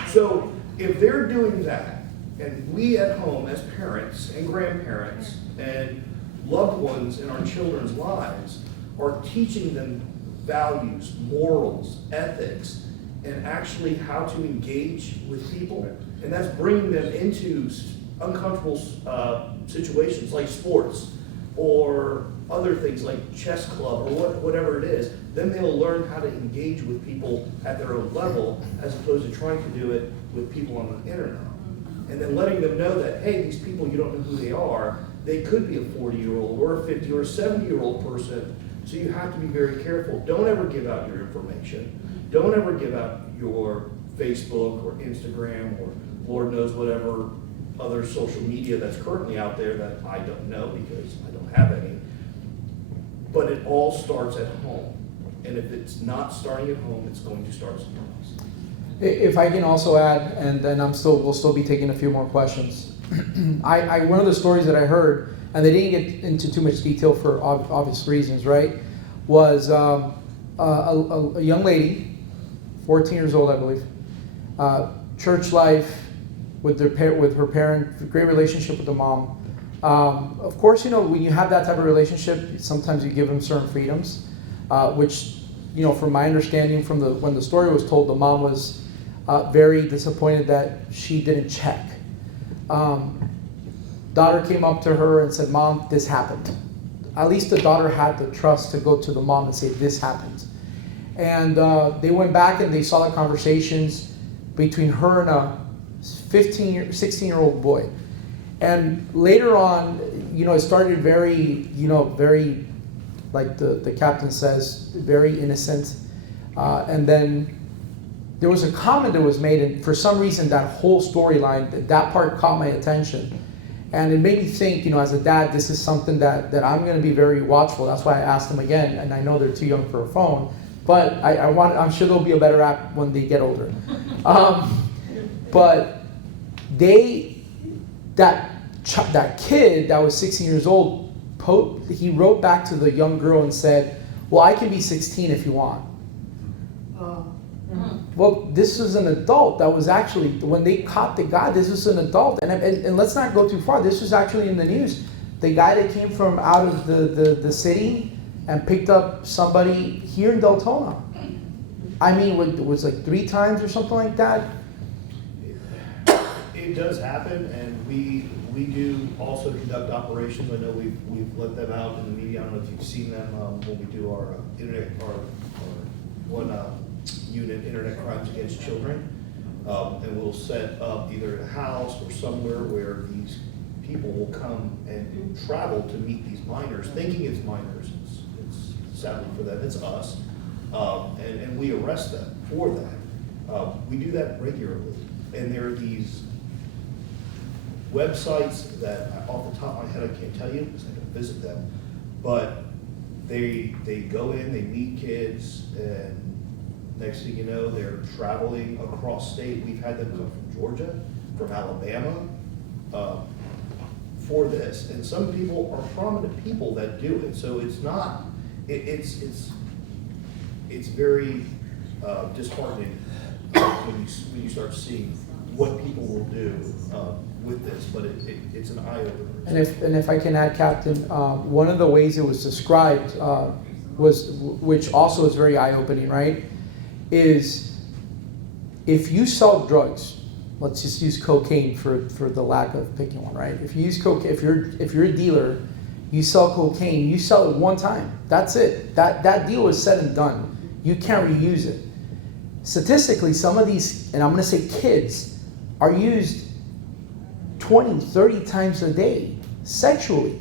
So if they're doing that, and we at home as parents and grandparents and loved ones in our children's lives are teaching them values, morals, ethics, and actually how to engage with people, and that's bringing them into uncomfortable situations like sports or other things like chess club or whatever it is, then they'll learn how to engage with people at their own level as opposed to trying to do it with people on the internet. And then letting them know that, hey, these people, you don't know who they are. They could be a 40-year-old or a 50 or a 70-year-old person. So you have to be very careful. Don't ever give out your information. Don't ever give out your Facebook or Instagram or Lord knows whatever other social media that's currently out there that I don't know because I don't have any. But it all starts at home. And if it's not starting at home, it's going to start somewhere else. If I can also add, and then we'll still be taking a few more questions. One of the stories that I heard, and they didn't get into too much detail for obvious reasons, right? Was a young lady, 14 years old, I believe, church life with her parent, great relationship with the mom. Of course, when you have that type of relationship, sometimes you give them certain freedoms, which, from my understanding, when the story was told, the mom was very disappointed that she didn't check. Daughter came up to her and said, "Mom, this happened." At least the daughter had the trust to go to the mom and say, "This happened." And they went back and they saw the conversations between her and a 16-year-old boy. And later on, it started very, very, like the captain says, very innocent. And then there was a comment that was made, and for some reason that whole storyline, that part caught my attention. And it made me think, as a dad, this is something that I'm going to be very watchful. That's why I asked them again, and I know they're too young for a phone, but I'm sure there'll be a better app when they get older. But that kid that was 16 years old, he wrote back to the young girl and said, "Well, I can be 16 if you want." Well, this was an adult that was actually, when they caught the guy, this was an adult. And let's not go too far. This was actually in the news. The guy that came from out of the city and picked up somebody here in Deltona. I mean, it was like 3 times or something like that. It does happen, and we do also conduct operations. I know we've let them out in the media. I don't know if you've seen them when we do our internet, our one unit, internet crimes against children, and we'll set up either a house or somewhere where these people will come and travel to meet these minors, thinking it's minors. It's sadly for them, it's us, and we arrest them for that. We do that regularly, and there are these websites that off the top of my head I can't tell you because I don't visit them, but they go in, they meet kids, and next thing you know, they're traveling across state. We've had them come from Georgia, from Alabama, for this. And some people are prominent people that do it. So it's not, it's very disheartening when you start seeing what people will do with this. But it's an eye-opener. And if I can add, Captain, one of the ways it was described which also is very eye-opening, right? Is if you sell drugs, let's just use cocaine for the lack of picking one, right? If you use cocaine, if you're a dealer, you sell cocaine, you sell it one time. That's it. That deal is said and done. You can't reuse it. Statistically, some of these, and I'm going to say kids, are used 20, 30 times a day sexually,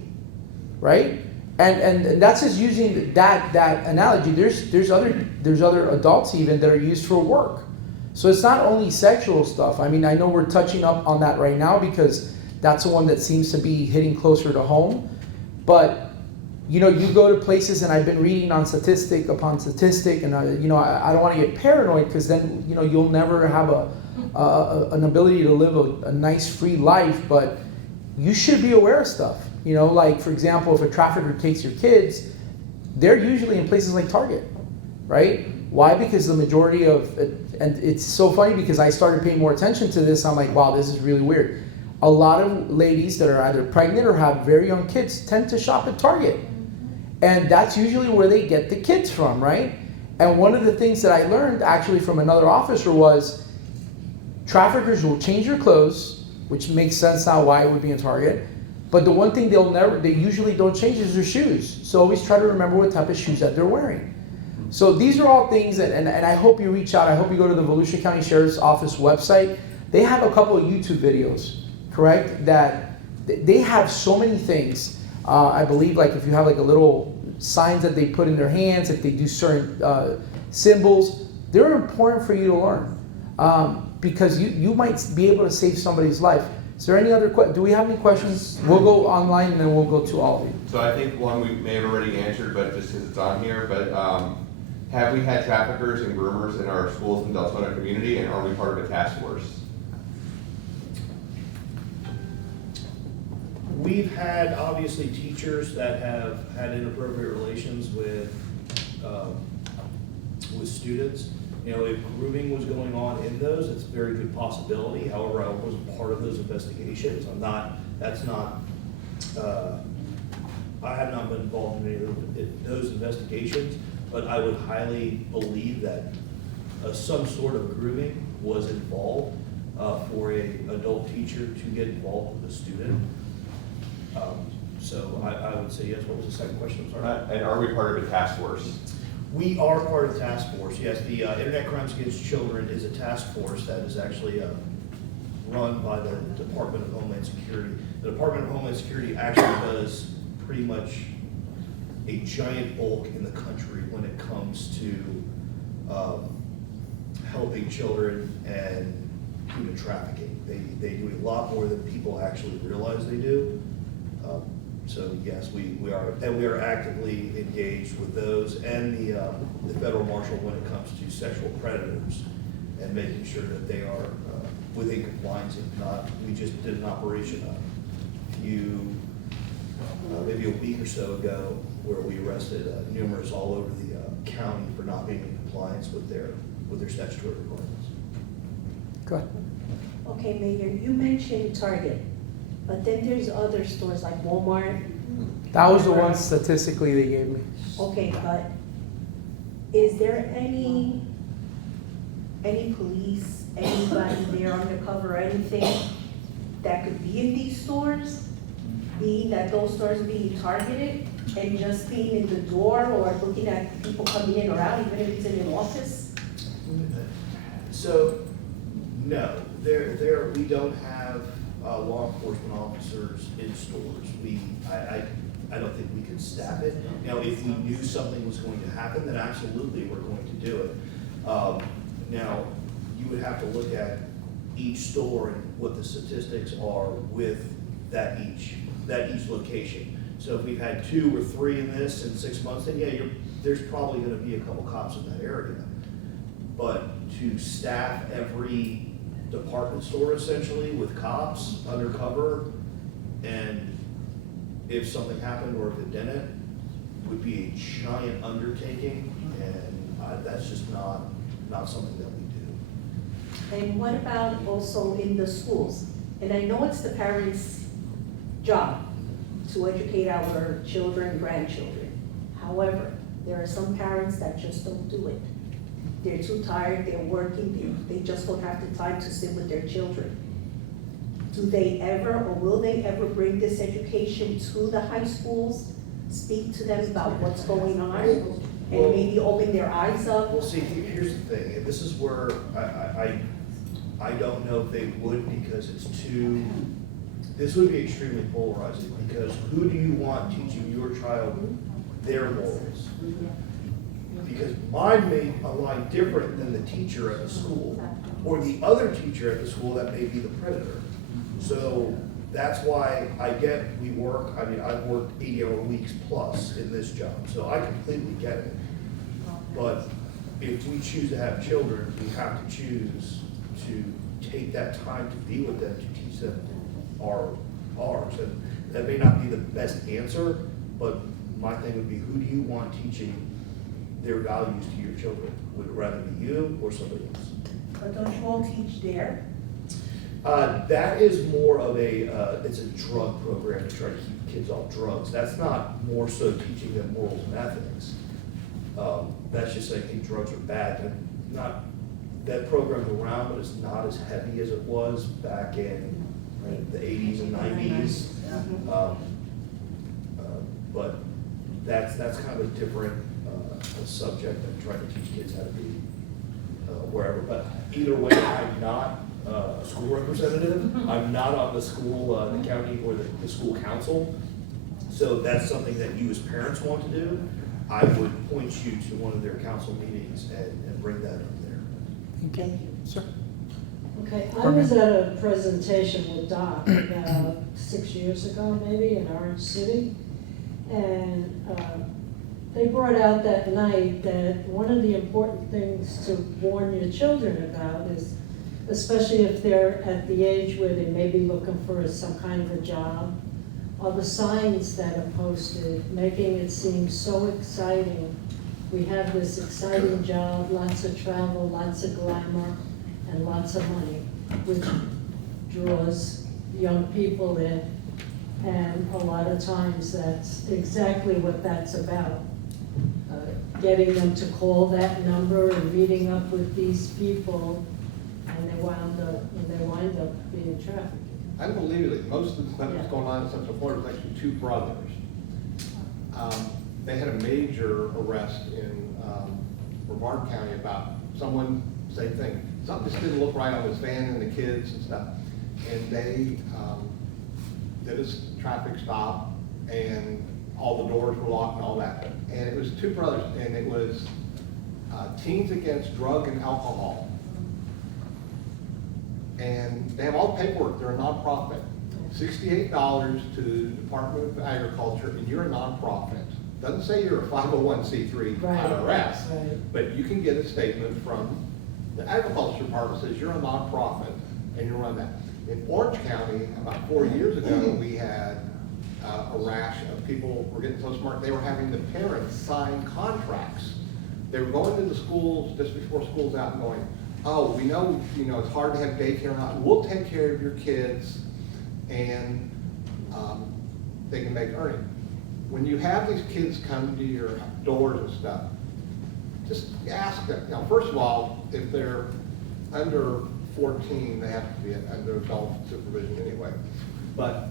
right? And that's just using that analogy. There's other adults even that are used for work. So it's not only sexual stuff. I mean, I know we're touching up on that right now because that's the one that seems to be hitting closer to home. But you know, you go to places, and I've been reading on statistic upon statistic, and you know, I don't want to get paranoid, because then, you know, you'll never have an ability to live a nice, free life. But you should be aware of stuff. You know, like, for example, if a trafficker takes your kids, they're usually in places like Target, right? Why? Because the majority of, and it's so funny because I started paying more attention to this. I'm like, wow, this is really weird. A lot of ladies that are either pregnant or have very young kids tend to shop at Target. And that's usually where they get the kids from, right? And one of the things that I learned actually from another officer was traffickers will change your clothes, which makes sense now why it would be in Target. But the one thing they usually don't change is their shoes. So always try to remember what type of shoes that they're wearing. So these are all things that, and I hope you reach out. I hope you go to the Volusia County Sheriff's Office website. They have a couple of YouTube videos, correct? That they have so many things. I believe, like, if you have like a little signs that they put in their hands, if they do certain symbols, they're important for you to learn, because you might be able to save somebody's life. Is there any other do we have any questions? We'll go online and then we'll go to all of you. So I think one we may have already answered, but just because it's on here, but have we had traffickers and groomers in our schools in Deltona community, and are we part of a task force? We've had, obviously, teachers that have had inappropriate relations with students. You know, if grooming was going on in those, it's a very good possibility. However, I wasn't part of those investigations. I have not been involved in any of those investigations, but I would highly believe that some sort of grooming was involved for an adult teacher to get involved with a student. So I would say yes. What was the second question? I'm sorry. And are we part of a task force? We are part of the task force, yes. The Internet Crimes Against Children is a task force that is actually run by the Department of Homeland Security. The Department of Homeland Security actually does pretty much a giant bulk in the country when it comes to helping children and human trafficking. They do a lot more than people actually realize they do. So yes, we are actively engaged with those and the federal marshal when it comes to sexual predators and making sure that they are within compliance. If not, we just did an operation maybe a week or so ago where we arrested numerous all over the county for not being in compliance with their statutory requirements. Go ahead. Okay, Mayor, you mentioned Target, but then there's other stores like Walmart. That was the one statistically they gave me. Okay, but is there any police, anybody there undercover or anything that could be in these stores? Being that those stores being targeted and just being in the door or looking at people coming in or out, even if it's in an office? So, no, we don't have law enforcement officers in stores. I don't think we could staff it. Now, if we knew something was going to happen, then absolutely we're going to do it. Now, you would have to look at each store and what the statistics are with that each location. So if we've had 2 or 3 in this in 6 months, then yeah, there's probably going to be a couple cops in that area. But to staff every department store essentially with cops undercover, and if something happened or if it didn't, would be a giant undertaking, and that's just not something that we do. And what about also in the schools? And I know it's the parents' job to educate our children, grandchildren. However, there are some parents that just don't do it. They're too tired, they're working, they just don't have the time to sit with their children. Do they ever, or will they ever bring this education to the high schools, speak to them about what's going on, and maybe open their eyes up? Well, see, here's the thing, and this is where I don't know if they would, because this would be extremely polarizing, because who do you want teaching your child their morals? Because mine may align different than the teacher at the school, or the other teacher at the school that may be the predator. So That's why I get, I've worked 80-hour weeks plus in this job, so I completely get it. But if we choose to have children, we have to choose to take that time to be with them, to teach them ours. And that may not be the best answer, but my thing would be, who do you want teaching their values to your children? Would it rather be you or somebody else? But don't you all teach there? That is more of it's a drug program to try to keep kids off drugs. That's not more so teaching them morals and ethics. That's just saying, hey, drugs are bad. That program's around, but it's not as heavy as it was back in the 80s and 90s. But that's kind of a different subject than trying to teach kids how to be wherever. But either way, I'm not a school representative. I'm not on the school, the county or the school council. So that's something that you as parents want to do. I would point you to one of their council meetings and bring that up there. Thank you. Sir? Okay, I was at a presentation with Doc about 6 years ago, maybe, in Orange City. And they brought out that night that one of the important things to warn your children about is, especially if they're at the age where they may be looking for some kind of a job, are the signs that are posted, making it seem so exciting. We have this exciting job, lots of travel, lots of glamour, and lots of money, which draws young people in. And a lot of times that's exactly what that's about. Getting them to call that number and meeting up with these people, and they wind up being trafficked. Unbelievably, most of the stuff that's going on in Central Florida is actually two brothers. They had a major arrest in Brevard County about someone, same thing. Something just didn't look right on his van and the kids and stuff. And they did a traffic stop, and all the doors were locked and all that. And it was two brothers, and it was Teens Against Drug and Alcohol. And they have all the paperwork. They're a nonprofit. $68 to the Department of Agriculture, and you're a nonprofit. Doesn't say you're a 501c3 IRS, Right. but you can get a statement from the Agriculture Department that says you're a nonprofit and you run that. In Orange County, about 4 years ago, we had a rash of people were getting so smart, they were having the parents sign contracts. They were going to the schools just before school's out and going, oh, we know, it's hard to have daycare or not. We'll take care of your kids, and they can make earning. When you have these kids come to your doors and stuff, just ask them. First of all, if they're under 14, they have to be under adult supervision anyway. But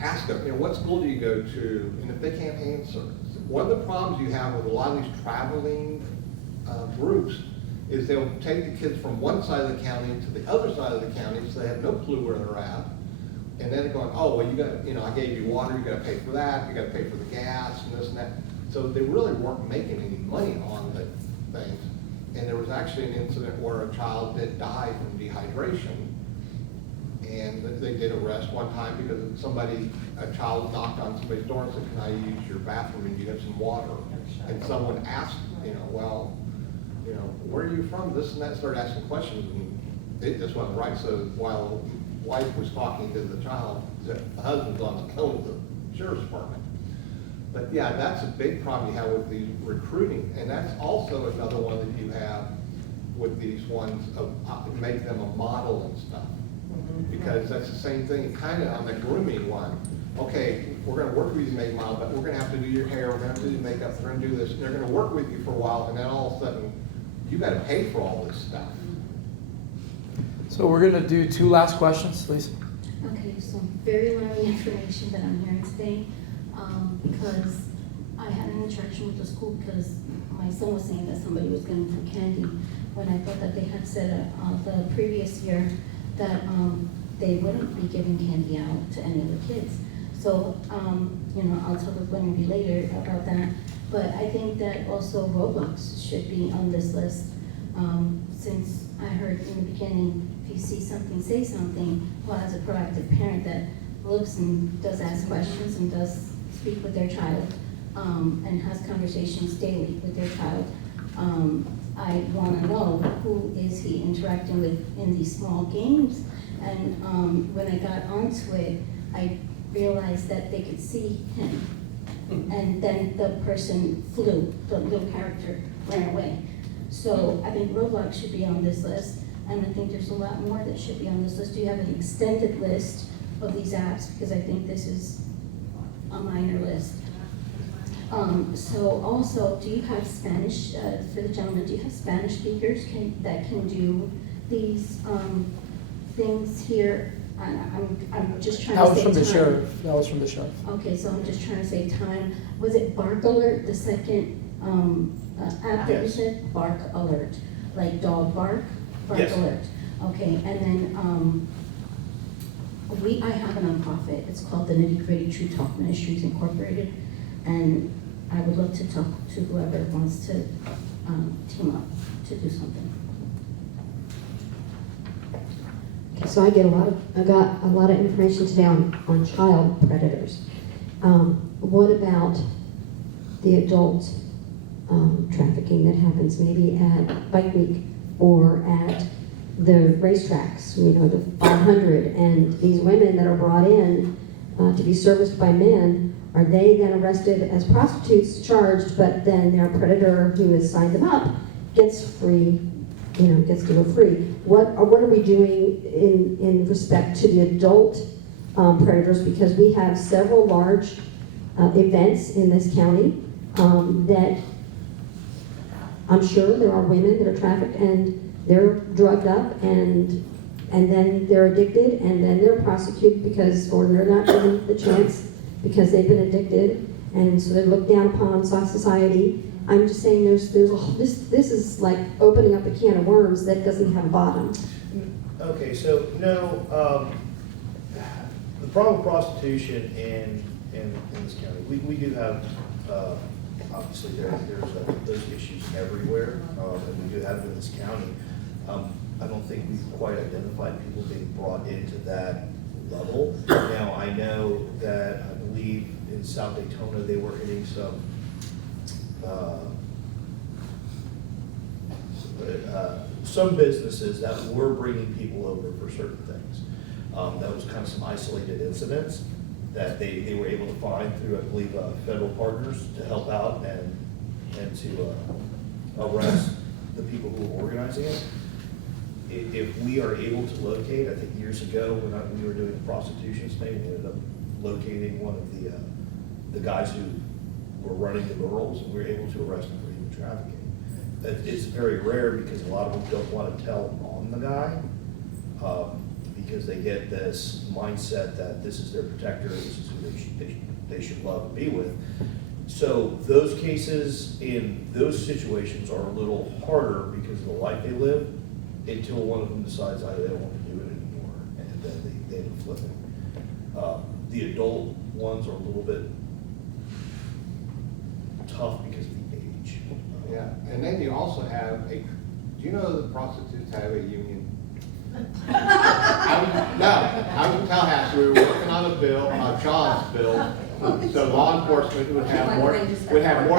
ask them, what school do you go to? And if they can't answer, one of the problems you have with a lot of these traveling groups is they'll take the kids from one side of the county to the other side of the county, so they have no clue where they're at. And then they're going, oh, well, you got, I gave you water, you got to pay for that, you got to pay for the gas and this and that. So they really weren't making any money on the things. And there was actually an incident where a child did die from dehydration. And they did arrest one time because a child knocked on somebody's door and said, can I use your bathroom and you have some water? And someone asked, where are you from? This and that, started asking questions, and it just wasn't right. So while the wife was talking to the child, the husband's on the phone with the sheriff's department. But yeah, that's a big problem you have with these recruiting, and that's also another one that you have with these ones of make them a model and stuff. Because that's the same thing, kind of on the grooming one. Okay, we're going to work with you to make model, but we're going to have to do your hair, we're going to have to do your makeup, we're going to do this. And they're going to work with you for a while, and then all of a sudden, you got to pay for all this stuff. So we're going to do two last questions, please. Okay, so very learning information that I'm hearing today, because I had an interaction with the school because my son was saying that somebody was getting some candy when I thought that they had said the previous year that they wouldn't be giving candy out to any of the kids. So, I'll talk with Wendy later about that. But I think that also Roblox should be on this list, since I heard in the beginning if you see something, say something, well, as a proactive parent that looks and does ask questions and does speak with their child, and has conversations daily with their child, I want to know who is he interacting with in these small games. And when I got onto it, I realized that they could see him. And then the person flew, the little character ran away. So I think Roblox should be on this list, and I think there's a lot more that should be on this list. Do you have an extended list of these apps? Because I think this is a minor list. So also, do you have Spanish, for the gentleman, do you have Spanish speakers that can do these things here? I'm just trying to save time. That was from the sheriff. That was from the sheriff. Okay, so I'm just trying to save time. Was it Bark Alert, the second app that you Yes. said? Bark Alert, like dog bark? Bark Yes. Alert. Okay, and then I have a nonprofit. It's called the Nitty Gritty True Talk Ministries Incorporated, and I would love to talk to whoever wants to team up to do something. Okay, so I got a lot of information today on child predators. What about the adult trafficking that happens maybe at Bike Week or at the racetracks, you know, the 500, and these women that are brought in to be serviced by men, are they then arrested as prostitutes, charged, but then their predator who has signed them up gets free, you know, gets to go free? What are we doing in respect to the adult predators? Because we have several large events in this county that I'm sure there are women that are trafficked and they're drugged up and then they're addicted and then they're prosecuted or they're not given the chance because they've been addicted, and so they're looked down upon by society. I'm just saying this is like opening up a can of worms that doesn't have a bottom. Okay, so no, the problem with prostitution in this county, we do have, obviously there's those issues everywhere, and we do have it in this county. I don't think we've quite identified people being brought into that level. Now, I know that I believe in South Deltona they were hitting some businesses that were bringing people over for certain things. That was kind of some isolated incidents that they were able to find through, I believe, federal partners to help out and to arrest the people who were organizing it. If we are able to locate, I think years ago when we were doing the prostitution thing, we ended up locating one of the guys who were running the girls, and we were able to arrest him for human trafficking. It's very rare because a lot of them don't want to tell on the guy because they get this mindset that this is their protector, this is who they should love and be with. So those cases in those situations are a little harder because of the life they live, until one of them decides they don't want to do it anymore, and then they end up flipping. The adult ones are a little bit tough because of the age. Yeah, and then you also have do you know the prostitutes have a union? I was in Tallahassee, we were working on a bill, John's bill, so law enforcement would have more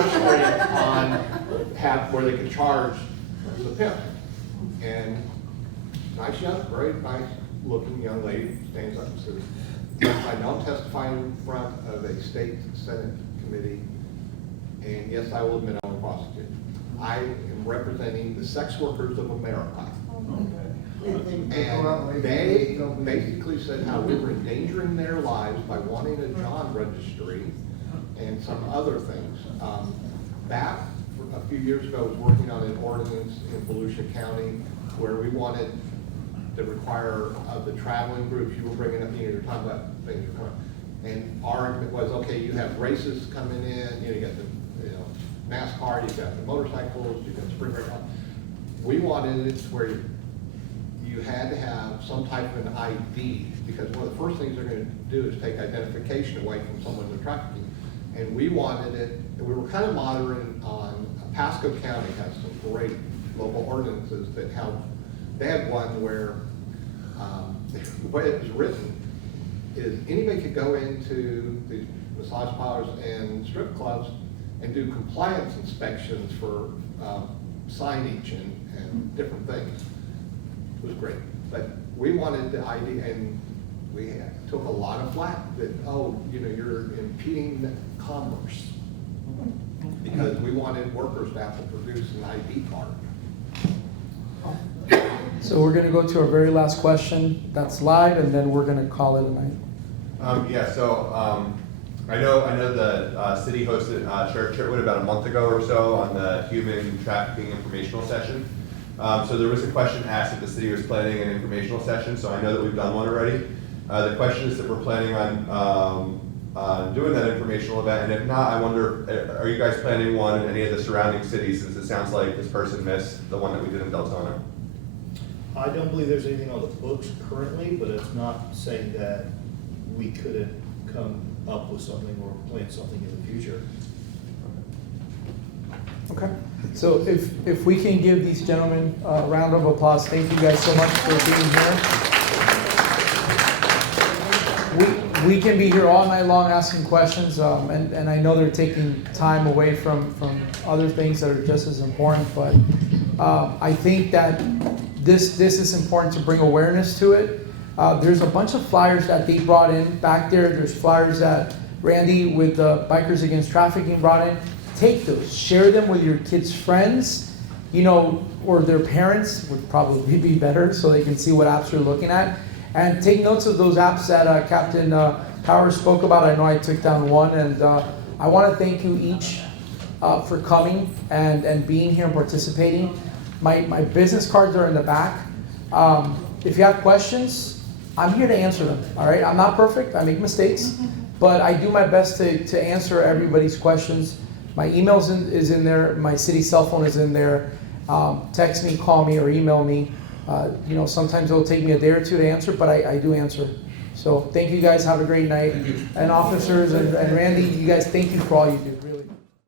strength on where they could charge the pimp. And nice very nice looking young lady stands up and says, yes, I know I'm testifying in front of a state Senate committee, and yes, I will admit I'm a prostitute. I am representing the sex workers of America. And they basically said how we were endangering their lives by wanting a John registry and some other things. Back a few years ago, I was working on an ordinance in Volusia County where we wanted to require of the traveling groups you were bringing up, you're talking about things you're coming. And our argument was, okay, you have races coming in, you got the NASCAR, you've got the motorcycles, you've got spring break. We wanted it where you had to have some type of an ID, because one of the first things they're going to do is take identification away from someone they're trafficking. And we wanted it, and we were kind of modern on, Pasco County has some great local ordinances that help. They had one where The way it was written is anybody could go into the massage parlors and strip clubs and do compliance inspections for signage and different things. It was great, but we wanted the idea, and we took a lot of flack that, oh, you know, you're impeding commerce. Because we wanted workers to have to produce an ID card. So we're gonna go to our very last question that's live, and then we're gonna call it a night. I know the city hosted Sheriff Chitwood about a month ago or so on the human trafficking informational session. So there was a question asked if the city was planning an informational session, so I know that we've done one already. The question is if we're planning on doing that informational event, and if not, I wonder, are you guys planning one in any of the surrounding cities, since it sounds like this person missed the one that we did in Deltona? I don't believe there's anything on the books currently, but it's not saying that we couldn't come up with something or plan something in the future. Okay, so if we can give these gentlemen a round of applause, thank you guys so much for being here. We can be here all night long asking questions, and I know they're taking time away from other things that are just as important, but I think that this is important to bring awareness to it. There's a bunch of flyers that they brought in back there. There's flyers that Randy with the Bikers Against Trafficking brought in. Take those, share them with your kids' friends, you know, or their parents would probably be better so they can see what apps you're looking at. And take notes of those apps that Captain Powers spoke about. I know I took down one, and I want to thank you each for coming and being here and participating. My business cards are in the back. If you have questions, I'm here to answer them, all right? I'm not perfect, I make mistakes, but I do my best to answer everybody's questions. My email is in there, my city cell phone is in there. Text me, call me, or email me. You know, sometimes it'll take me a day or two to answer, but I do answer. So thank you guys, have a great night. And officers and Randy, you guys, thank you for all you do.